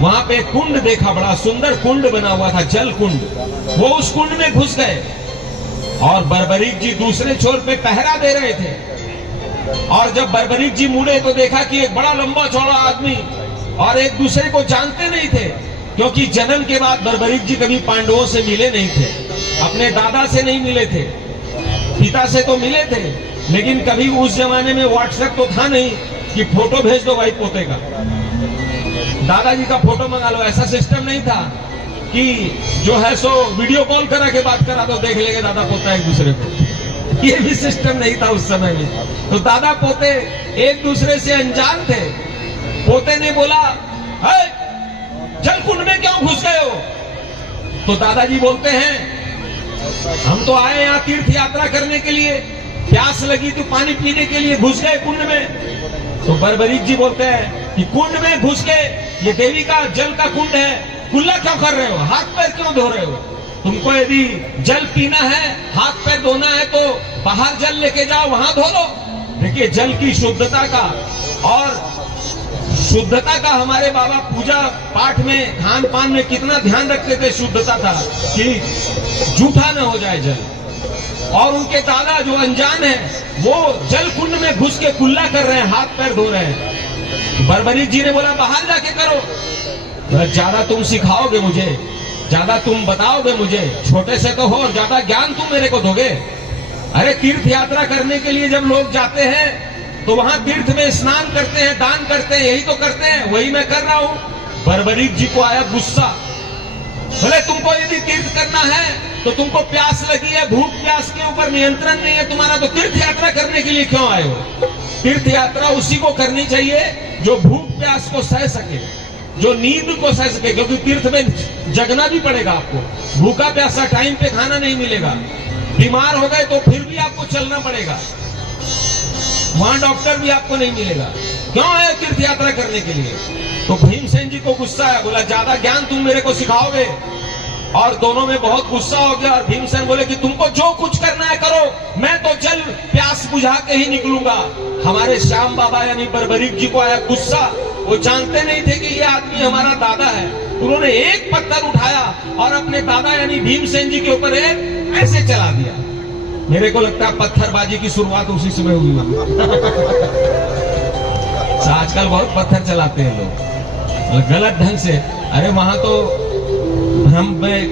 वहां पे एक कुंड देखा, बड़ा सुंदर कुंड बना हुआ था, जल कुंड। वो उस कुंड में घुस गए और बर्बरीक जी दूसरे छोर पे पहरा दे रहे थे। और जब बर्बरीक जी मुड़े तो देखा कि एक बड़ा लंबा चौड़ा आदमी, और एक दूसरे को जानते नहीं थे, क्योंकि जन्म के बाद बर्बरीक जी कभी पांडवों से मिले नहीं थे, अपने दादा से नहीं मिले थे, पिता से तो मिले थे, लेकिन कभी उस जमाने में व्हाट्सएप तो था नहीं कि फोटो भेज दो भाई पोते का, दादाजी का फोटो मंगा लो, ऐसा सिस्टम नहीं था कि जो है सो वीडियो कॉल करा के बात करा दो, देख लेंगे दादा पोता एक दूसरे को, ये भी सिस्टम नहीं था उस समय में। तो दादा पोते एक दूसरे से अनजान थे। पोते ने बोला, जलकुंड में क्यों घुस गए हो? तो दादाजी बोलते हैं, हम तो आए यहाँ तीर्थ यात्रा करने के लिए, प्यास लगी तो पानी पीने के लिए घुस गए कुंड में। तो बर्बरीक जी बोलते हैं कि कुंड में घुस के, ये देवी का जल का कुंड है, कुल्ला क्यों कर रहे हो, हाथ पैर क्यों धो रहे हो? तुमको यदि जल पीना है, हाथ पैर धोना है तो बाहर जल लेके जाओ, वहां धो लो। देखिए जल की शुद्धता का और शुद्धता का हमारे बाबा पूजा पाठ में, खान पान में कितना ध्यान रखते थे, शुद्धता था कि जूठा न हो जाए जल। और उनके दादा जो अनजान है वो जल कुंड में घुस के कुल्ला कर रहे हैं, हाथ पैर धो रहे हैं। बर्बरीक जी ने बोला बाहर जाके करो। ज्यादा तुम सिखाओगे मुझे, ज्यादा तुम बताओगे मुझे, छोटे से तो हो और ज्यादा ज्ञान तुम मेरे को दोगे। अरे तीर्थ यात्रा करने के लिए जब लोग जाते हैं तो वहां तीर्थ में स्नान करते हैं, दान करते हैं, यही तो करते हैं, वही मैं कर रहा हूं। बर्बरीक जी को आया गुस्सा, बोले तुमको यदि तीर्थ करना है तो तुमको प्यास लगी है, भूख प्यास के ऊपर नियंत्रण नहीं है तुम्हारा, तो तीर्थ यात्रा करने के लिए क्यों आए हो? तीर्थ यात्रा उसी को करनी चाहिए जो भूख प्यास को सह सके, जो नींद को सह सके, क्योंकि तीर्थ में जगना भी पड़ेगा आपको, भूखा प्यासा टाइम पे खाना नहीं मिलेगा, बीमार हो गए तो फिर भी आपको चलना पड़ेगा, वहां डॉक्टर भी आपको नहीं मिलेगा। क्यों आए तीर्थ यात्रा करने के लिए? तो भीमसेन जी को गुस्सा है, बोला ज्यादा ज्ञान तुम मेरे को सिखाओगे। और दोनों में बहुत गुस्सा हो गया और भीमसेन बोले कि तुमको जो कुछ करना है करो, मैं तो जल प्यास बुझा के ही निकलूंगा। हमारे श्याम बाबा यानी बर्बरीक जी को आया गुस्सा, वो जानते नहीं थे कि ये आदमी हमारा दादा है। उन्होंने एक पत्थर उठाया और अपने दादा यानी भीमसेन जी के ऊपर एक ऐसे चला दिया। मेरे को लगता है पत्थरबाजी की शुरुआत उसी समय हुई आजकल बहुत पत्थर चलाते हैं लोग गलत ढंग से। अरे वहां तो हम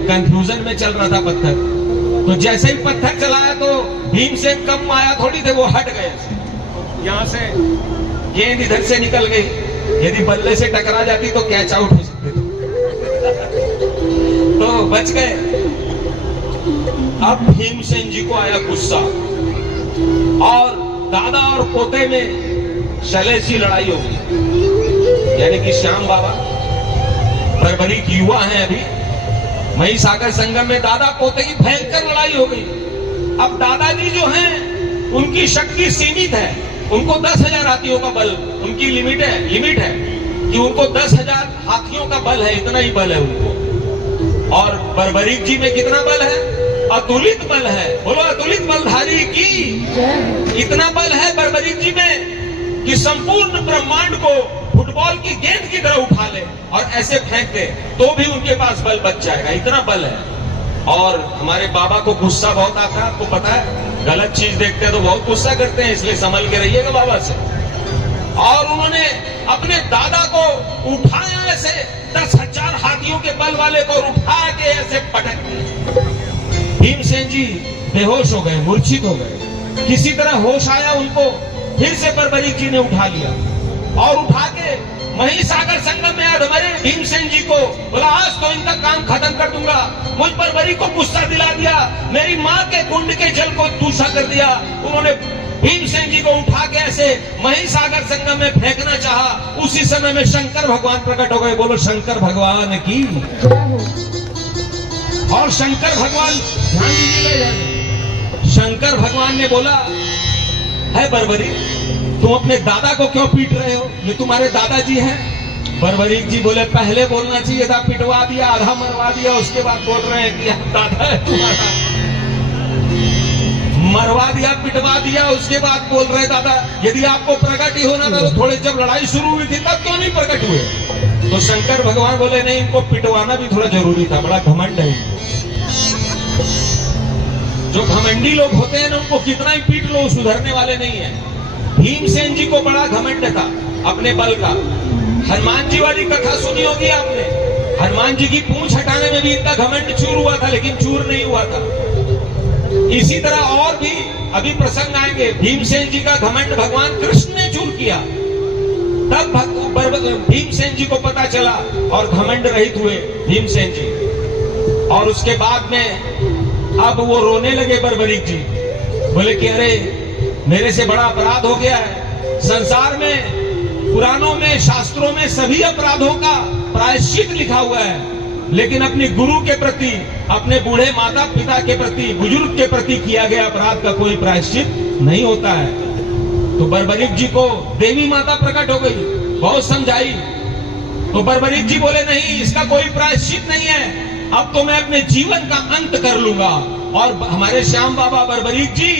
कंफ्यूजन में चल रहा था पत्थर, तो जैसे ही पत्थर चलाया तो भीमसेन कम आया थोड़ी थे, वो हट गए। यहाँ से गेंद इधर से निकल गई, यदि बल्ले से टकरा जाती तो कैच आउट हो सकते थे, तो बच गए। अब भीमसेन जी को आया गुस्सा और दादा और पोते में शैलेशी लड़ाई हो गई। यानी कि श्याम बाबा बर्बरीक युवा हैं अभी, मही सागर संगम में दादा पोते की भयंकर लड़ाई हो गई। अब दादाजी जो हैं उनकी शक्ति सीमित है, उनको 10,000 हाथियों का बल, उनकी लिमिट है कि उनको 10,000 हाथियों का बल है, इतना ही बल है उनको। और बर्बरीक जी में कितना बल है? अतुलित बल है। बोलो अतुलित बलधारी की। इतना बल है बर्बरीक जी में कि संपूर्ण ब्रह्मांड को फुटबॉल की गेंद की तरह उठा ले और ऐसे फेंक दे तो भी उनके पास बल बच जाएगा, इतना बल है। और हमारे बाबा को गुस्सा बहुत आता है, आपको पता है, गलत चीज देखते हैं तो बहुत गुस्सा करते हैं, इसलिए संभल के रहिएगा बाबा से। और उन्होंने अपने दादा को उठाया, ऐसे 10,000 हाथियों के बल वाले को उठा के ऐसे पटक दिया। भीमसेन जी बेहोश हो गए, मूर्छित हो गए। किसी तरह होश आया उनको, फिर से बर्बरीक जी ने उठा लिया और उठा के मही सागर संगम में अधमरे भीमसेन जी को बोला आज तो इनका काम खत्म कर दूंगा। मुझ बर्बरीक को गुस्सा दिला दिया, मेरी माँ के कुंड के जल को दूषा कर दिया। उन्होंने भीमसेन जी को उठा के ऐसे मही सागर संगम में फेंकना चाहा। उसी समय में शंकर भगवान प्रकट हो गए। बोलो शंकर भगवान की। और शंकर भगवान, ध्यान दीजिएगा, शंकर भगवान ने बोला है बर्बरीक तुम अपने दादा को क्यों पीट रहे हो, ये तुम्हारे दादाजी हैं। बर्बरीक जी बोले पहले बोलना चाहिए था, पिटवा दिया, आधा मरवा दिया, उसके बाद बोल रहे हैं कि दादा है तुम्हारा। मरवा दिया, पिटवा दिया। उसके बाद बोल रहे दादा यदि आपको प्रकट ही होना था तो थोड़े जब लड़ाई शुरू हुई थी तब क्यों नहीं प्रकट हुए? तो शंकर भगवान बोले नहीं, इनको पिटवाना भी थोड़ा जरूरी था, बड़ा घमंड है इनको। जो घमंडी लोग होते हैं ना उनको कितना ही पीट लो सुधरने वाले नहीं है। भीमसेन जी को बड़ा घमंड था अपने बल का। हनुमान जी वाली कथा सुनी होगी आपने, हनुमान जी की पूंछ हटाने में भी इतना घमंड चूर हुआ था, लेकिन चूर नहीं हुआ था। इसी तरह और भी अभी प्रसंग आएंगे। भीमसेन जी का घमंड भगवान कृष्ण ने चूर किया, तब भीमसेन जी को पता चला और घमंड रहित हुए भीमसेन जी। और उसके बाद में अब वो रोने लगे बर्बरीक जी, बोले कि अरे मेरे से बड़ा अपराध हो गया है। संसार में, पुराणों में, शास्त्रों में सभी अपराधों का प्रायश्चित लिखा हुआ है, लेकिन अपने गुरु के प्रति, अपने बूढ़े माता पिता के प्रति, बुजुर्ग के प्रति किया गया अपराध का कोई प्रायश्चित नहीं होता है। तो बर्बरीक जी को देवी माता प्रकट हो गई, बहुत समझाई। तो बर्बरीक जी बोले नहीं, इसका कोई प्रायश्चित नहीं है, अब तो मैं अपने जीवन का अंत कर लूंगा। और हमारे श्याम बाबा बर्बरीक जी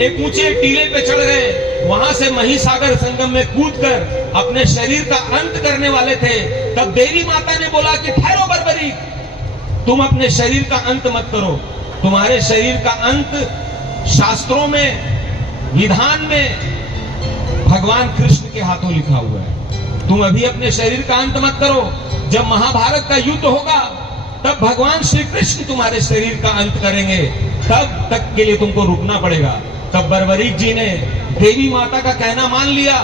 एक ऊंचे टीले पे चढ़ गए, वहां से महिसागर संगम में कूदकर अपने शरीर का अंत करने वाले थे। तब देवी माता ने बोला कि ठहरो बर्बरीक, तुम अपने शरीर का अंत मत करो, तुम्हारे शरीर का अंत शास्त्रों में, विधान में भगवान कृष्ण के हाथों लिखा हुआ है। तुम अभी अपने शरीर का अंत मत करो, जब महाभारत का युद्ध होगा तब भगवान श्री कृष्ण तुम्हारे शरीर का अंत करेंगे, तब तक के लिए तुमको रुकना पड़ेगा। तब बर्बरीक जी ने देवी माता का कहना मान लिया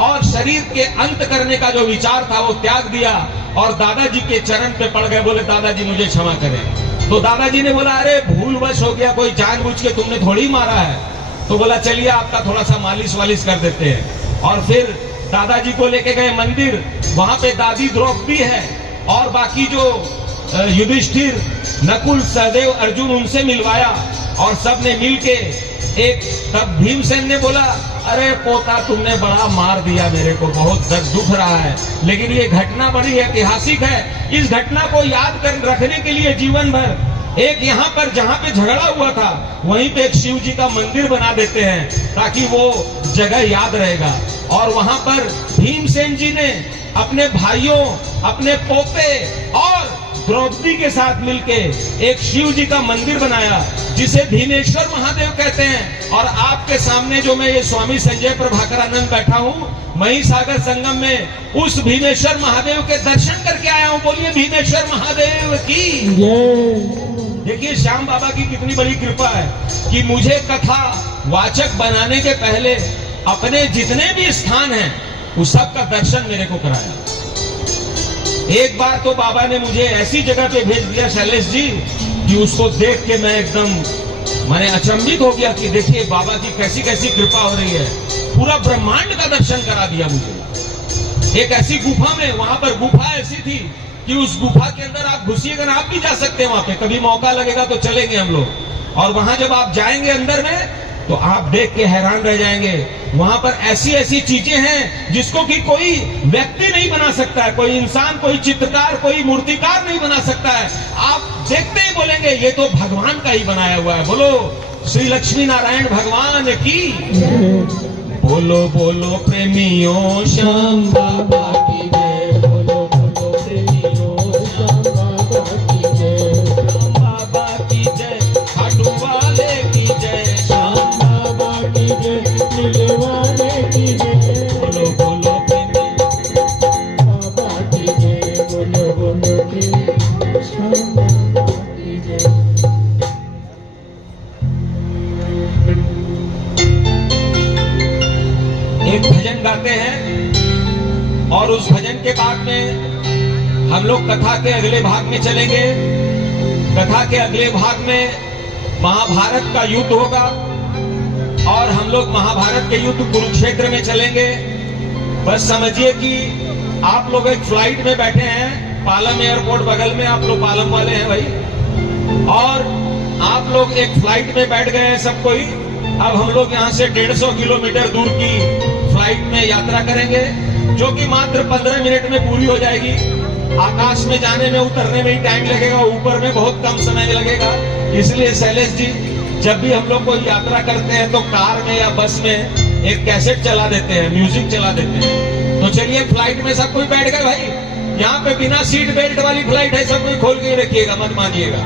और शरीर के अंत करने का जो विचार था वो त्याग दिया और दादाजी के चरण पे पड़ गए। बोले दादाजी मुझे क्षमा करें। तो दादाजी ने बोला अरे भूलवश हो गया, कोई जानबूझ के तुमने थोड़ी मारा है। तो बोला चलिए आपका थोड़ा सा मालिश वालिश कर देते हैं। और फिर दादाजी को लेके गए मंदिर, वहां पे दादी द्रौपदी है और बाकी जो युधिष्ठिर, नकुल, सहदेव, अर्जुन, उनसे मिलवाया और सबने मिलके एक। तब भीमसेन ने बोला अरे पोता तुमने बड़ा मार दिया, मेरे को बहुत दर्द दुख रहा है, लेकिन ये घटना बड़ी ऐतिहासिक है। इस घटना को याद कर रखने के लिए जीवन भर एक यहाँ पर जहाँ पे झगड़ा हुआ था वहीं पे एक शिव जी का मंदिर बना देते हैं, ताकि वो जगह याद रहेगा। और वहां पर भीमसेन जी ने अपने भाइयों, अपने पोते और द्रौपदी के साथ मिलके एक शिव जी का मंदिर बनाया जिसे भीमेश्वर महादेव कहते हैं। और आपके सामने जो मैं ये स्वामी संजय प्रभाकरानंद बैठा हूँ, महिसागर संगम में उस भीमेश्वर महादेव के दर्शन करके आया हूँ। बोलिए भीमेश्वर महादेव की। देखिए श्याम बाबा की कितनी बड़ी कृपा है कि मुझे कथा वाचक बनाने के पहले अपने जितने भी स्थान हैं उस सब का दर्शन मेरे को कराया। एक बार तो बाबा ने मुझे ऐसी जगह पे भेज दिया शैलेश जी कि उसको देख के मैं एकदम मैंने अचंभित हो गया कि देखिए बाबा की कैसी कैसी कृपा हो रही है। पूरा ब्रह्मांड का दर्शन करा दिया मुझे। एक ऐसी गुफा में, वहां पर गुफा ऐसी थी कि उस गुफा के अंदर आप घुसिएगा ना, आप भी जा सकते हैं वहां पे, कभी मौका लगेगा तो चलेंगे हम लोग। और वहां जब आप जाएंगे अंदर में तो आप देख के हैरान रह जाएंगे। वहां पर ऐसी ऐसी चीजें हैं जिसको कि कोई व्यक्ति नहीं बना सकता है, कोई इंसान, कोई चित्रकार, कोई मूर्तिकार नहीं बना सकता है। आप देखते ही बोलेंगे ये तो भगवान का ही बनाया हुआ है। बोलो श्री लक्ष्मी नारायण भगवान की। बोलो बोलो प्रेमियों श्याम बाबा की जय। बोलो बोलो प्रेमियों श्याम बाबा की जय। श्याम बाबा की जय, खाटू वाले की जय। श्याम बाबा की जय, नीले वाले की जय। बोलो बोलो प्रेमियों बाबा की जय। बोलो बोलो प्रेमियों श्याम बाबा की जय। एक भजन गाते हैं और उस भजन के बाद में हम लोग कथा के अगले भाग में चलेंगे। कथा के अगले भाग में महाभारत का युद्ध होगा और हम लोग महाभारत के युद्ध कुरुक्षेत्र में चलेंगे। बस समझिए कि आप लोग एक फ्लाइट में बैठे हैं, पालम एयरपोर्ट बगल में, आप लोग पालम वाले हैं भाई, और आप लोग एक फ्लाइट में बैठ गए हैं सब कोई। अब हम लोग यहाँ से 150 किलोमीटर दूर की फ्लाइट में यात्रा करेंगे, जो कि मात्र 15 मिनट में पूरी हो जाएगी। आकाश में जाने में, उतरने में ही टाइम लगेगा, ऊपर में बहुत कम समय लगेगा। इसलिए शैलेश जी जब भी हम लोग कोई यात्रा करते हैं तो कार में या बस में एक कैसेट चला देते हैं, म्यूजिक चला देते हैं। तो चलिए फ्लाइट में सब कोई बैठ गए भाई, यहाँ पे बिना सीट बेल्ट वाली फ्लाइट है, सब कोई खोल के रखिएगा, मत मानिएगा।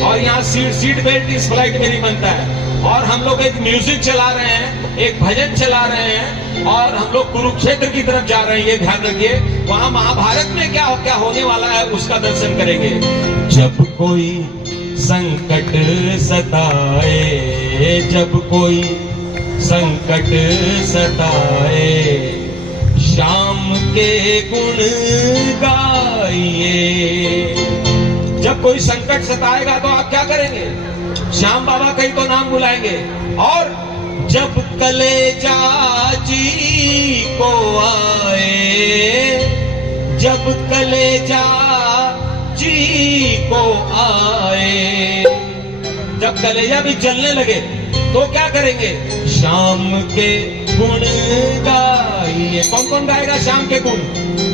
और यहाँ सीट बेल्ट इस फ्लाइट में नहीं बनता है। और हम लोग एक म्यूजिक चला रहे हैं, एक भजन चला रहे हैं, और हम लोग कुरुक्षेत्र की तरफ जा रहे हैं, ये ध्यान रखिए। वहां महाभारत में क्या क्या होने वाला है उसका दर्शन करेंगे। जब कोई संकट सताए, जब कोई संकट सताए, श्याम के गुण गाइए। जब कोई संकट सताएगा तो आप क्या करेंगे? श्याम बाबा का ही तो नाम बुलाएंगे। और जब कलेजा जी को आए, जब कलेजा जी को आए, जब कलेजा भी जलने लगे तो क्या करेंगे? श्याम के गुण गाइए। कौन कौन गाएगा श्याम के गुण?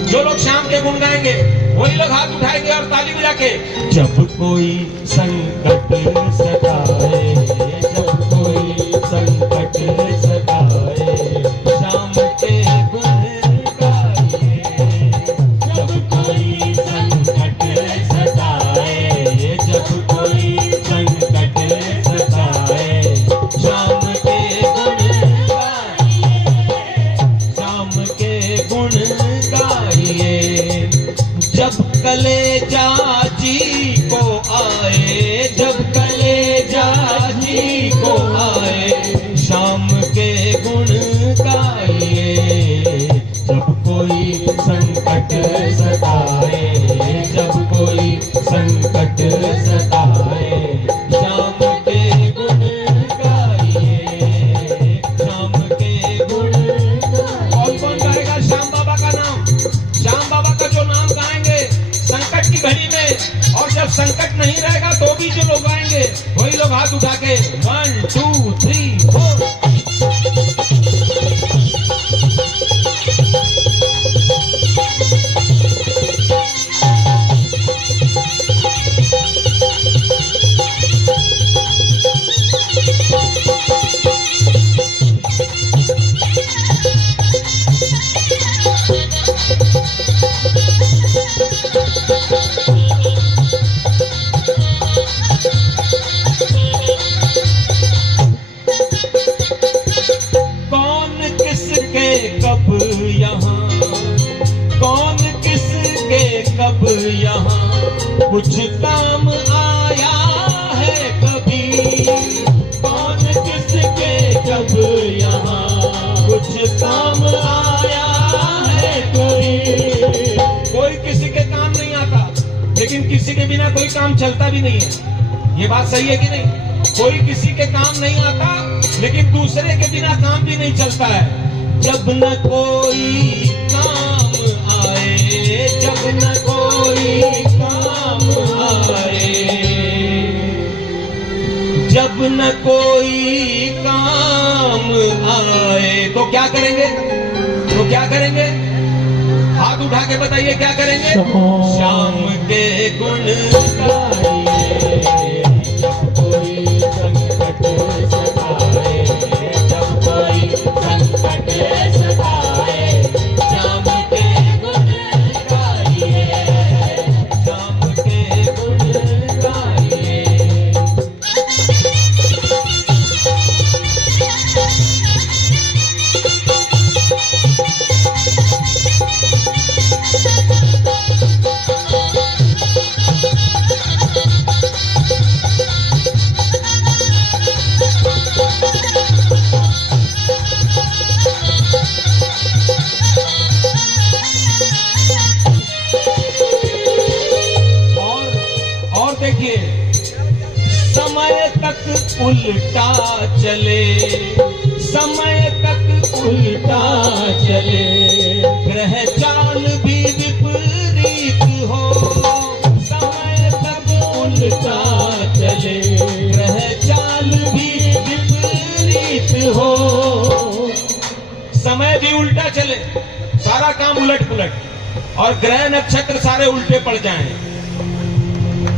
जो लोग श्याम के गुण गाएंगे वही लोग हाथ उठाएंगे और ताली बजा के। जब कोई संकट सताए, जब कोई संकट सताए, श्याम के गुण गाइए। जब कोई संकट सताए, जब कोई संकट सताए, श्याम के गुण गाइए, श्याम के गुण गाइए। जब कलेजा जी को आए, जब कलेजा जी को आए, श्याम के गुण गाइए। जब कोई संकट सताए, जब कोई संकट सताए, श्याम के गुण गाइए, श्याम के गुण गाइए। कौन कौन गाएगा श्याम बाबा का नाम? श्याम बाबा का जो नाम गाएंगे संकट की घड़ी में, और जब संकट नहीं रहेगा तो भी जो लोग गाएंगे वही लोग हाथ उठा के 1 2 3 4। यहाँ कुछ काम आया है कभी? कौन किसके कब यहाँ कुछ काम आया है कोई किसी के काम नहीं आता, लेकिन किसी के बिना कोई काम चलता भी नहीं है। ये बात सही है कि नहीं? कोई किसी के काम नहीं आता, लेकिन दूसरे के बिना काम भी नहीं चलता है। जब न कोई काम आए, जब न कोई काम आए, जब न कोई काम आए तो क्या करेंगे? तो क्या करेंगे? हाथ उठा के बताइए क्या करेंगे? श्याम के गुण गाइए। जब कोई संकट सताए, जब कोई संकट सताए, श्याम के गुण गाइए, श्याम के गुण गाइए। देखिए, समय तक उल्टा चले, समय तक उल्टा चले, ग्रह चाल भी विपरीत हो। समय तक उल्टा चले, ग्रह चाल भी विपरीत हो। समय भी उल्टा चले, सारा काम उलट पुलट, और ग्रह नक्षत्र सारे उल्टे पड़ जाएं,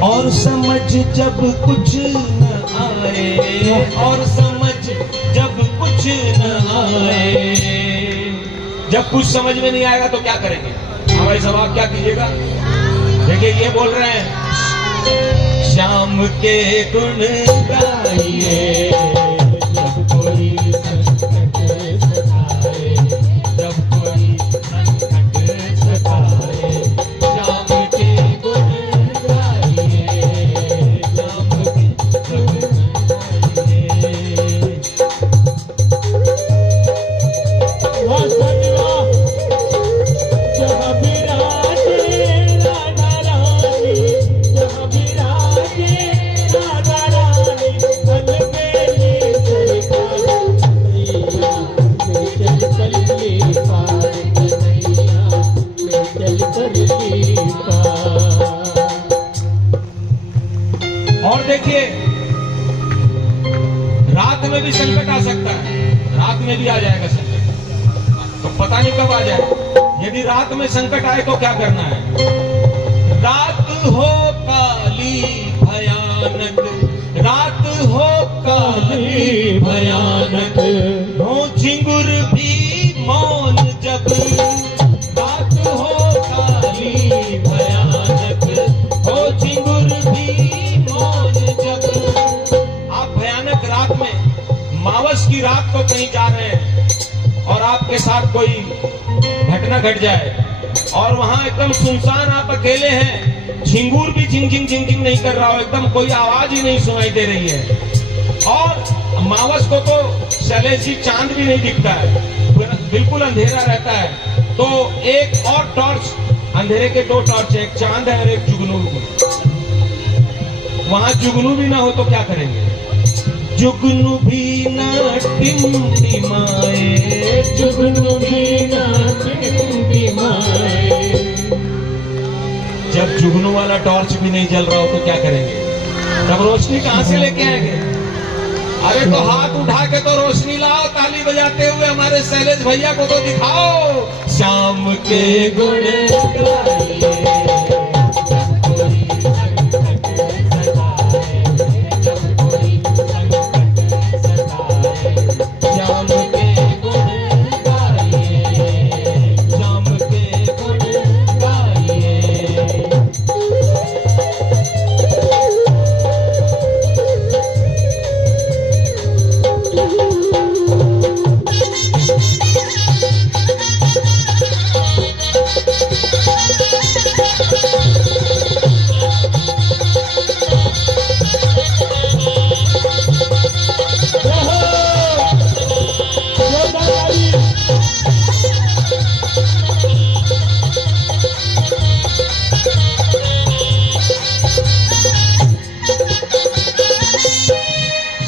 और समझ जब कुछ न आए, और समझ जब कुछ न आए। जब कुछ समझ में नहीं आएगा तो क्या करेंगे? हाँ भाई साहब, आप क्या कीजिएगा? देखिए ये बोल रहे हैं, श्याम के गुण गाइए जब कोई संकट सताए, जब कोई संकट सताए। श्याम के गुण गाइए, श्याम के गुण गाइए। जहाँ विराजे राधा रानी, जहाँ विराजे राधा रानी, अलबेली सरकार कन्हैया, ले चल कली पार कन्हैया, ले चल कली पार। और देखिए, रात में भी संकट आ सकता है, रात में भी आ जाएगा संकट, तो पता नहीं कब आ जाए। यदि रात में संकट आए तो क्या करना है? रात हो काली भयानक, रात हो काली भयानक, हो झिंगुर भी मौन जब, रात हो काली भयानक, हो झिंगुर भी मौन जब। आप भयानक रात में, मावस की रात को कहीं जा रहे हैं और आपके साथ कोई घटना घट जाए और वहां एकदम सुनसान आप अकेले हैं, झिंगूर भी झिंग झिंग झिंग झिंग नहीं कर रहा हो, एकदम कोई आवाज ही नहीं सुनाई दे रही है, और मावस को तो शैलेश जी चांद भी नहीं दिखता है, बिल्कुल अंधेरा रहता है, तो एक और टॉर्च, अंधेरे के दो टॉर्च है, एक चांद है और एक जुगनू। वहां जुगनू भी ना हो तो क्या करेंगे? जुगनू भी ना टिमटिमाए, जुगनू भी ना टिमटिमाए। जब जुगनू वाला टॉर्च भी नहीं जल रहा हो तो क्या करेंगे? तब रोशनी कहां से लेके आएंगे? अरे तो हाथ उठा के तो रोशनी लाओ, ताली बजाते हुए हमारे शैलेश भैया को तो दिखाओ। श्याम के गुण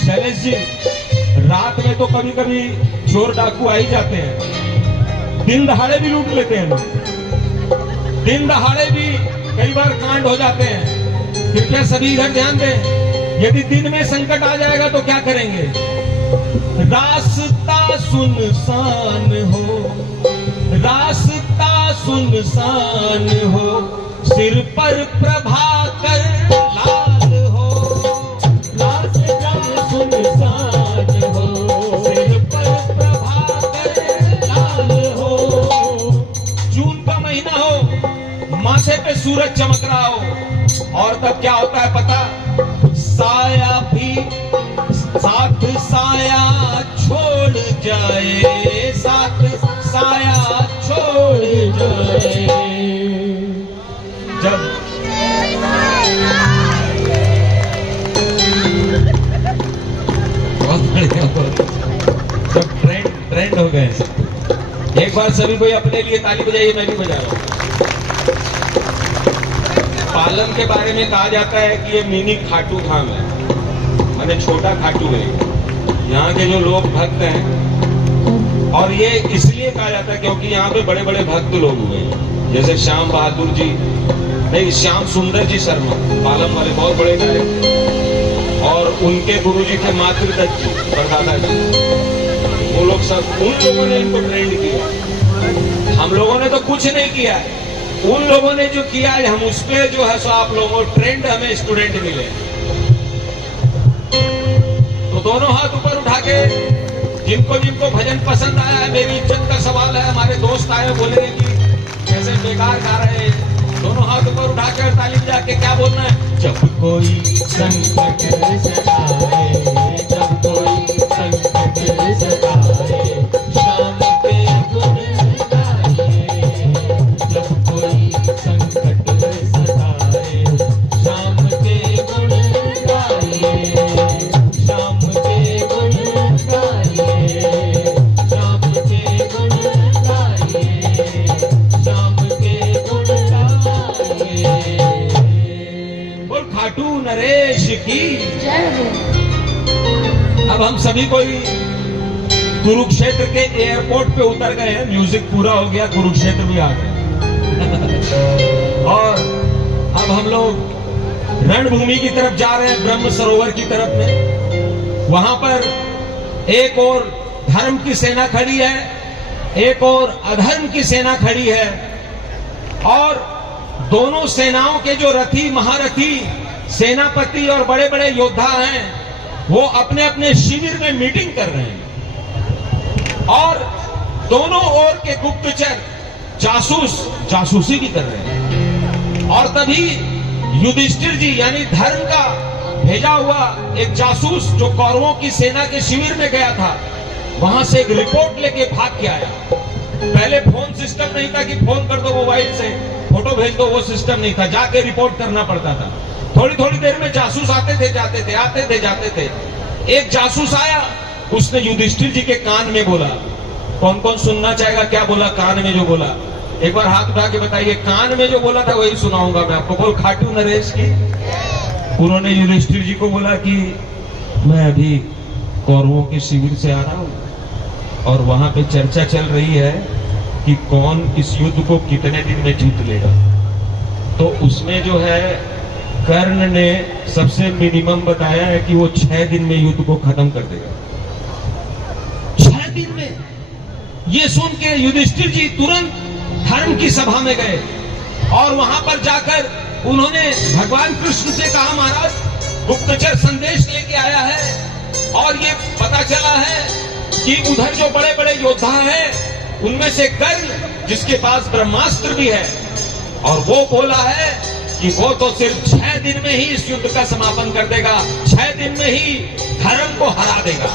गाइए, रात में तो कभी कभी चोर डाकू आ ही जाते हैं, दिन दहाड़े भी लूट लेते हैं लोग, दिन दहाड़े भी कई बार कांड हो जाते हैं। कृपया सभी इधर ध्यान दें, यदि दिन में संकट आ जाएगा तो क्या करेंगे? रास्ता सुनसान हो, रास्ता सुनसान हो, सिर पर प्रभाकर लाल हो, रास्ता सुनसान हो, सिर पर प्रभाकर लाल हो। जून का महीना हो, माथे पे सूरज चमक रहा हो, और तब क्या होता है पता? साया भी साथ साया छोड़ जाए, साथ साया छोड़ जाए। जब बहुत बढ़िया, जब ट्रेंड हो गए, एक बार सभी कोई अपने लिए ताली बजाइए, मैं भी बजा रहा हूँ। पालन के बारे में कहा जाता है कि ये मिनी खाटू धाम है, माने छोटा खाटू है। यहाँ के जो लोग भक्त हैं, और ये इसलिए कहा जाता है क्योंकि यहाँ पे बड़े बड़े भक्त लोग हुए हैं, जैसे श्याम बहादुर जी, नहीं श्याम सुंदर जी शर्मा, पालम वाले बहुत बड़े गायक, और उनके गुरु जी थे मातृदत्त जी, परदादा जी। वो लोग सब, उन लोगों ने इनको ट्रेंड किया, हम लोगों ने तो कुछ नहीं किया। उन लोगों ने जो किया है, हम उस पे जो है सो आप लोगों ट्रेंड हमें स्टूडेंट मिले। तो दोनों हाथ ऊपर उठा के जिनको जिनको भजन पसंद आया है, मेरी इज्जत का सवाल है, हमारे दोस्त आए बोले कि कैसे बेकार गा रहे हैं, दोनों हाथ ऊपर उठा के और ताली बजा के क्या बोलना है? जब कोई संकट सताए, जब कोई संकट सताए, शाम के गुण गाइए। जब कोई संकट सताए, शाम के गुण गाइए। शाम के गुण गाइए। शाम के गुण गाइए। शाम के गुण गाइए। बोल खाटू नरेश की। जय हो। अब हम सभी कोई कुरुक्षेत्र के एयरपोर्ट पे उतर गए हैं, म्यूजिक पूरा हो गया, कुरुक्षेत्र भी आ गए। और अब हम लोग रणभूमि की तरफ जा रहे हैं, ब्रह्म सरोवर की तरफ में। वहां पर एक और धर्म की सेना खड़ी है, एक और अधर्म की सेना खड़ी है, और दोनों सेनाओं के जो रथी महारथी सेनापति और बड़े बड़े योद्धा हैं, वो अपने अपने शिविर में मीटिंग कर रहे हैं। और दोनों ओर के गुप्तचर जासूस जासूसी भी कर रहे हैं। और तभी युधिष्ठिर जी यानी धर्म का भेजा हुआ एक जासूस जो कौरवों की सेना के शिविर में गया था, वहां से एक रिपोर्ट लेके भाग के आया। पहले फोन सिस्टम नहीं था कि फोन कर दो मोबाइल से, फोटो भेज दो, वो सिस्टम नहीं था, जाके रिपोर्ट करना पड़ता था। थोड़ी थोड़ी देर में जासूस आते थे जाते थे, आते थे जाते थे। एक जासूस आया, उसने युधिष्ठिर जी के कान में बोला। कौन कौन सुनना चाहेगा क्या बोला कान में जो बोला? एक बार हाथ उठा के बताइए। कान में जो बोला था वही सुनाऊंगा मैं आपको। बोल खाटू नरेश की। उन्होंने युधिष्ठिर जी को बोला कि मैं अभी कौरवों के शिविर से आ रहा हूं और वहां पे चर्चा चल रही है कि कौन इस युद्ध को कितने दिन में जीत लेगा। तो उसमें जो है कर्ण ने सबसे मिनिमम बताया है कि वो 6 दिन में युद्ध को खत्म कर देगा। 6 दिन में। ये सुन के युधिष्ठिर जी तुरंत धर्म की सभा में गए और वहां पर जाकर उन्होंने भगवान कृष्ण से कहा, महाराज गुप्तचर संदेश लेके आया है और ये पता चला है कि उधर जो बड़े बड़े योद्धा हैं उनमें से कर्ण जिसके पास ब्रह्मास्त्र भी है, और वो बोला है कि वो तो सिर्फ 6 दिन में ही इस युद्ध का समापन कर देगा, 6 दिन में ही धर्म को हरा देगा।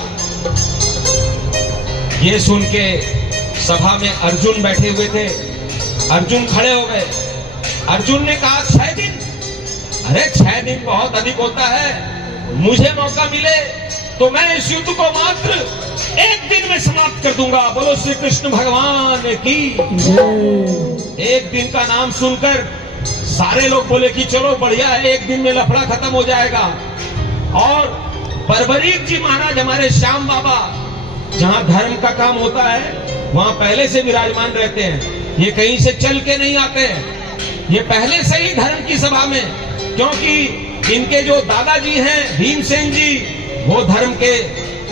ये सुन के सभा में अर्जुन बैठे हुए थे। अर्जुन खड़े हो गए। अर्जुन ने कहा 6 दिन? अरे 6 दिन बहुत अधिक होता है, मुझे मौका मिले तो मैं इस युद्ध को मात्र 1 दिन में समाप्त कर दूंगा। बोलो श्री कृष्ण भगवान की। 1 दिन का नाम सुनकर सारे लोग बोले कि चलो बढ़िया है, 1 दिन में लफड़ा खत्म हो जाएगा। और बर्बरीक जी महाराज हमारे श्याम बाबा, जहां धर्म का काम होता है वहां पहले से विराजमान रहते हैं। ये कहीं से चल के नहीं आते हैं, ये पहले से ही धर्म की सभा में, क्योंकि इनके जो दादाजी हैं भीमसेन जी, वो धर्म के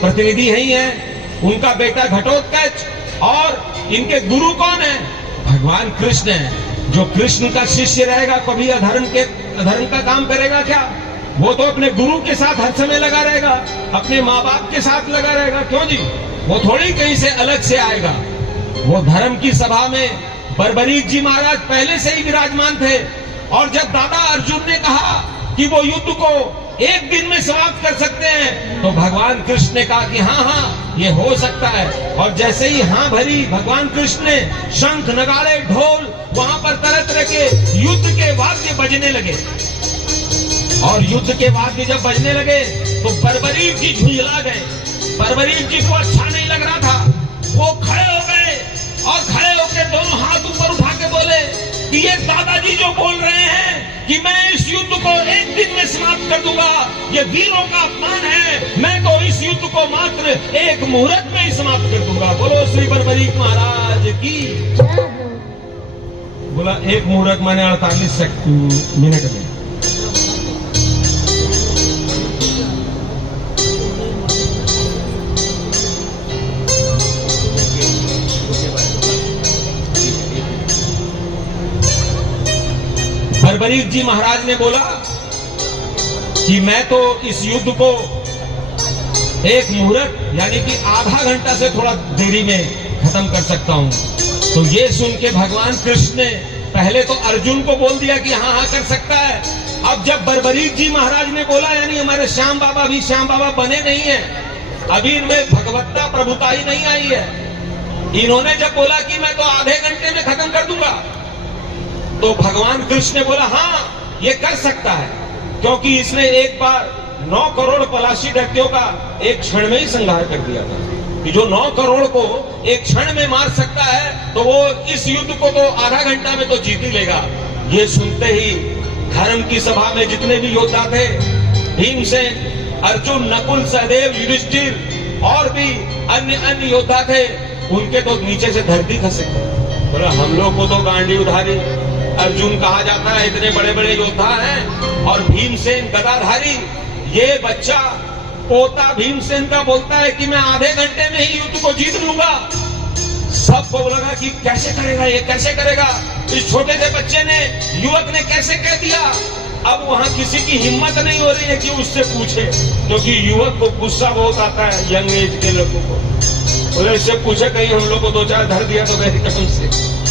प्रतिनिधि ही हैं। उनका बेटा घटोत्कच, और इनके गुरु कौन है? भगवान कृष्ण है। जो कृष्ण का शिष्य रहेगा कभी अधर्म का काम करेगा क्या? वो तो अपने गुरु के साथ हर समय लगा रहेगा, अपने माँ बाप के साथ लगा रहेगा। क्यों जी? वो थोड़ी कहीं से अलग से आएगा। वो धर्म की सभा में बर्बरीक जी महाराज पहले से ही विराजमान थे। और जब दादा अर्जुन ने कहा कि वो युद्ध को 1 दिन में समाप्त कर सकते हैं, तो भगवान कृष्ण ने कहा कि हाँ हाँ ये हो सकता है। और जैसे ही हाँ भरी, भगवान कृष्ण ने शंख नगाड़े ढोल वहां पर तरह तरह के युद्ध के वाद्य बजने लगे। और युद्ध के वाद्य जब बजने लगे तो बर्बरीक जी झुंझला गए। बर्बरीक जी को अच्छा नहीं लग रहा था। वो खड़े हो गए और खड़े होकर दोनों हाथ ऊपर उठा के बोले कि ये दादाजी जो बोल रहे हैं कि मैं इस युद्ध को 1 दिन में समाप्त कर दूंगा, ये वीरों का अपमान है। मैं तो इस युद्ध को मात्र 1 मुहूर्त में ही समाप्त कर दूंगा। बोलो श्री बर्बरीक महाराज की। बोला 1 मुहूर्त माने 48 मिनट में। बर्बरीक जी महाराज ने बोला कि मैं तो इस युद्ध को एक मुहूर्त यानी कि आधा घंटा से थोड़ा देरी में खत्म कर सकता हूं। तो ये सुन के भगवान कृष्ण ने पहले तो अर्जुन को बोल दिया कि हाँ हाँ कर सकता है। अब जब बर्बरीक जी महाराज ने बोला, यानी हमारे श्याम बाबा भी श्याम बाबा बने नहीं है, अभी इनमें भगवत्ता प्रभुता ही नहीं आई है। इन्होंने जब बोला कि मैं तो आधे घंटे में खत्म कर दूंगा, तो भगवान कृष्ण ने बोला हाँ ये कर सकता है, क्योंकि इसने एक बार 9 करोड़ पलाशी दैत्यों का एक क्षण में ही संहार कर दिया था। कि जो 9 करोड़ को एक क्षण में मार सकता है, तो वो इस युद्ध को तो आधा घंटा में तो जीत ही लेगा। ये सुनते ही धर्म की सभा में जितने भी योद्धा थे, भीमसेन, अर्जुन, नकुल, सहदेव, युधिष्ठिर और भी अन्य योद्धा थे, उनके तो नीचे से धरती खसे। बोला हम लोग को तो गांडी उधारी। अर्जुन कहा जाता है इतने बड़े बड़े योद्धा हैं, और भीमसेन गदाधारी, ये बच्चा पोता भीमसेन का बोलता है कि मैं आधे घंटे में ही युद्ध को जीत लूंगा। सबको लगा कि कैसे करेगा, ये कैसे करेगा, इस छोटे से बच्चे ने, युवक ने कैसे कह दिया। अब वहां किसी की हिम्मत नहीं हो रही है कि उससे पूछे, क्योंकि युवक को गुस्सा बहुत आता है यंग एज के लोगों को। बोले इससे पूछे कहीं हम लोग को 2-4 धर दिया तो गए कसम से।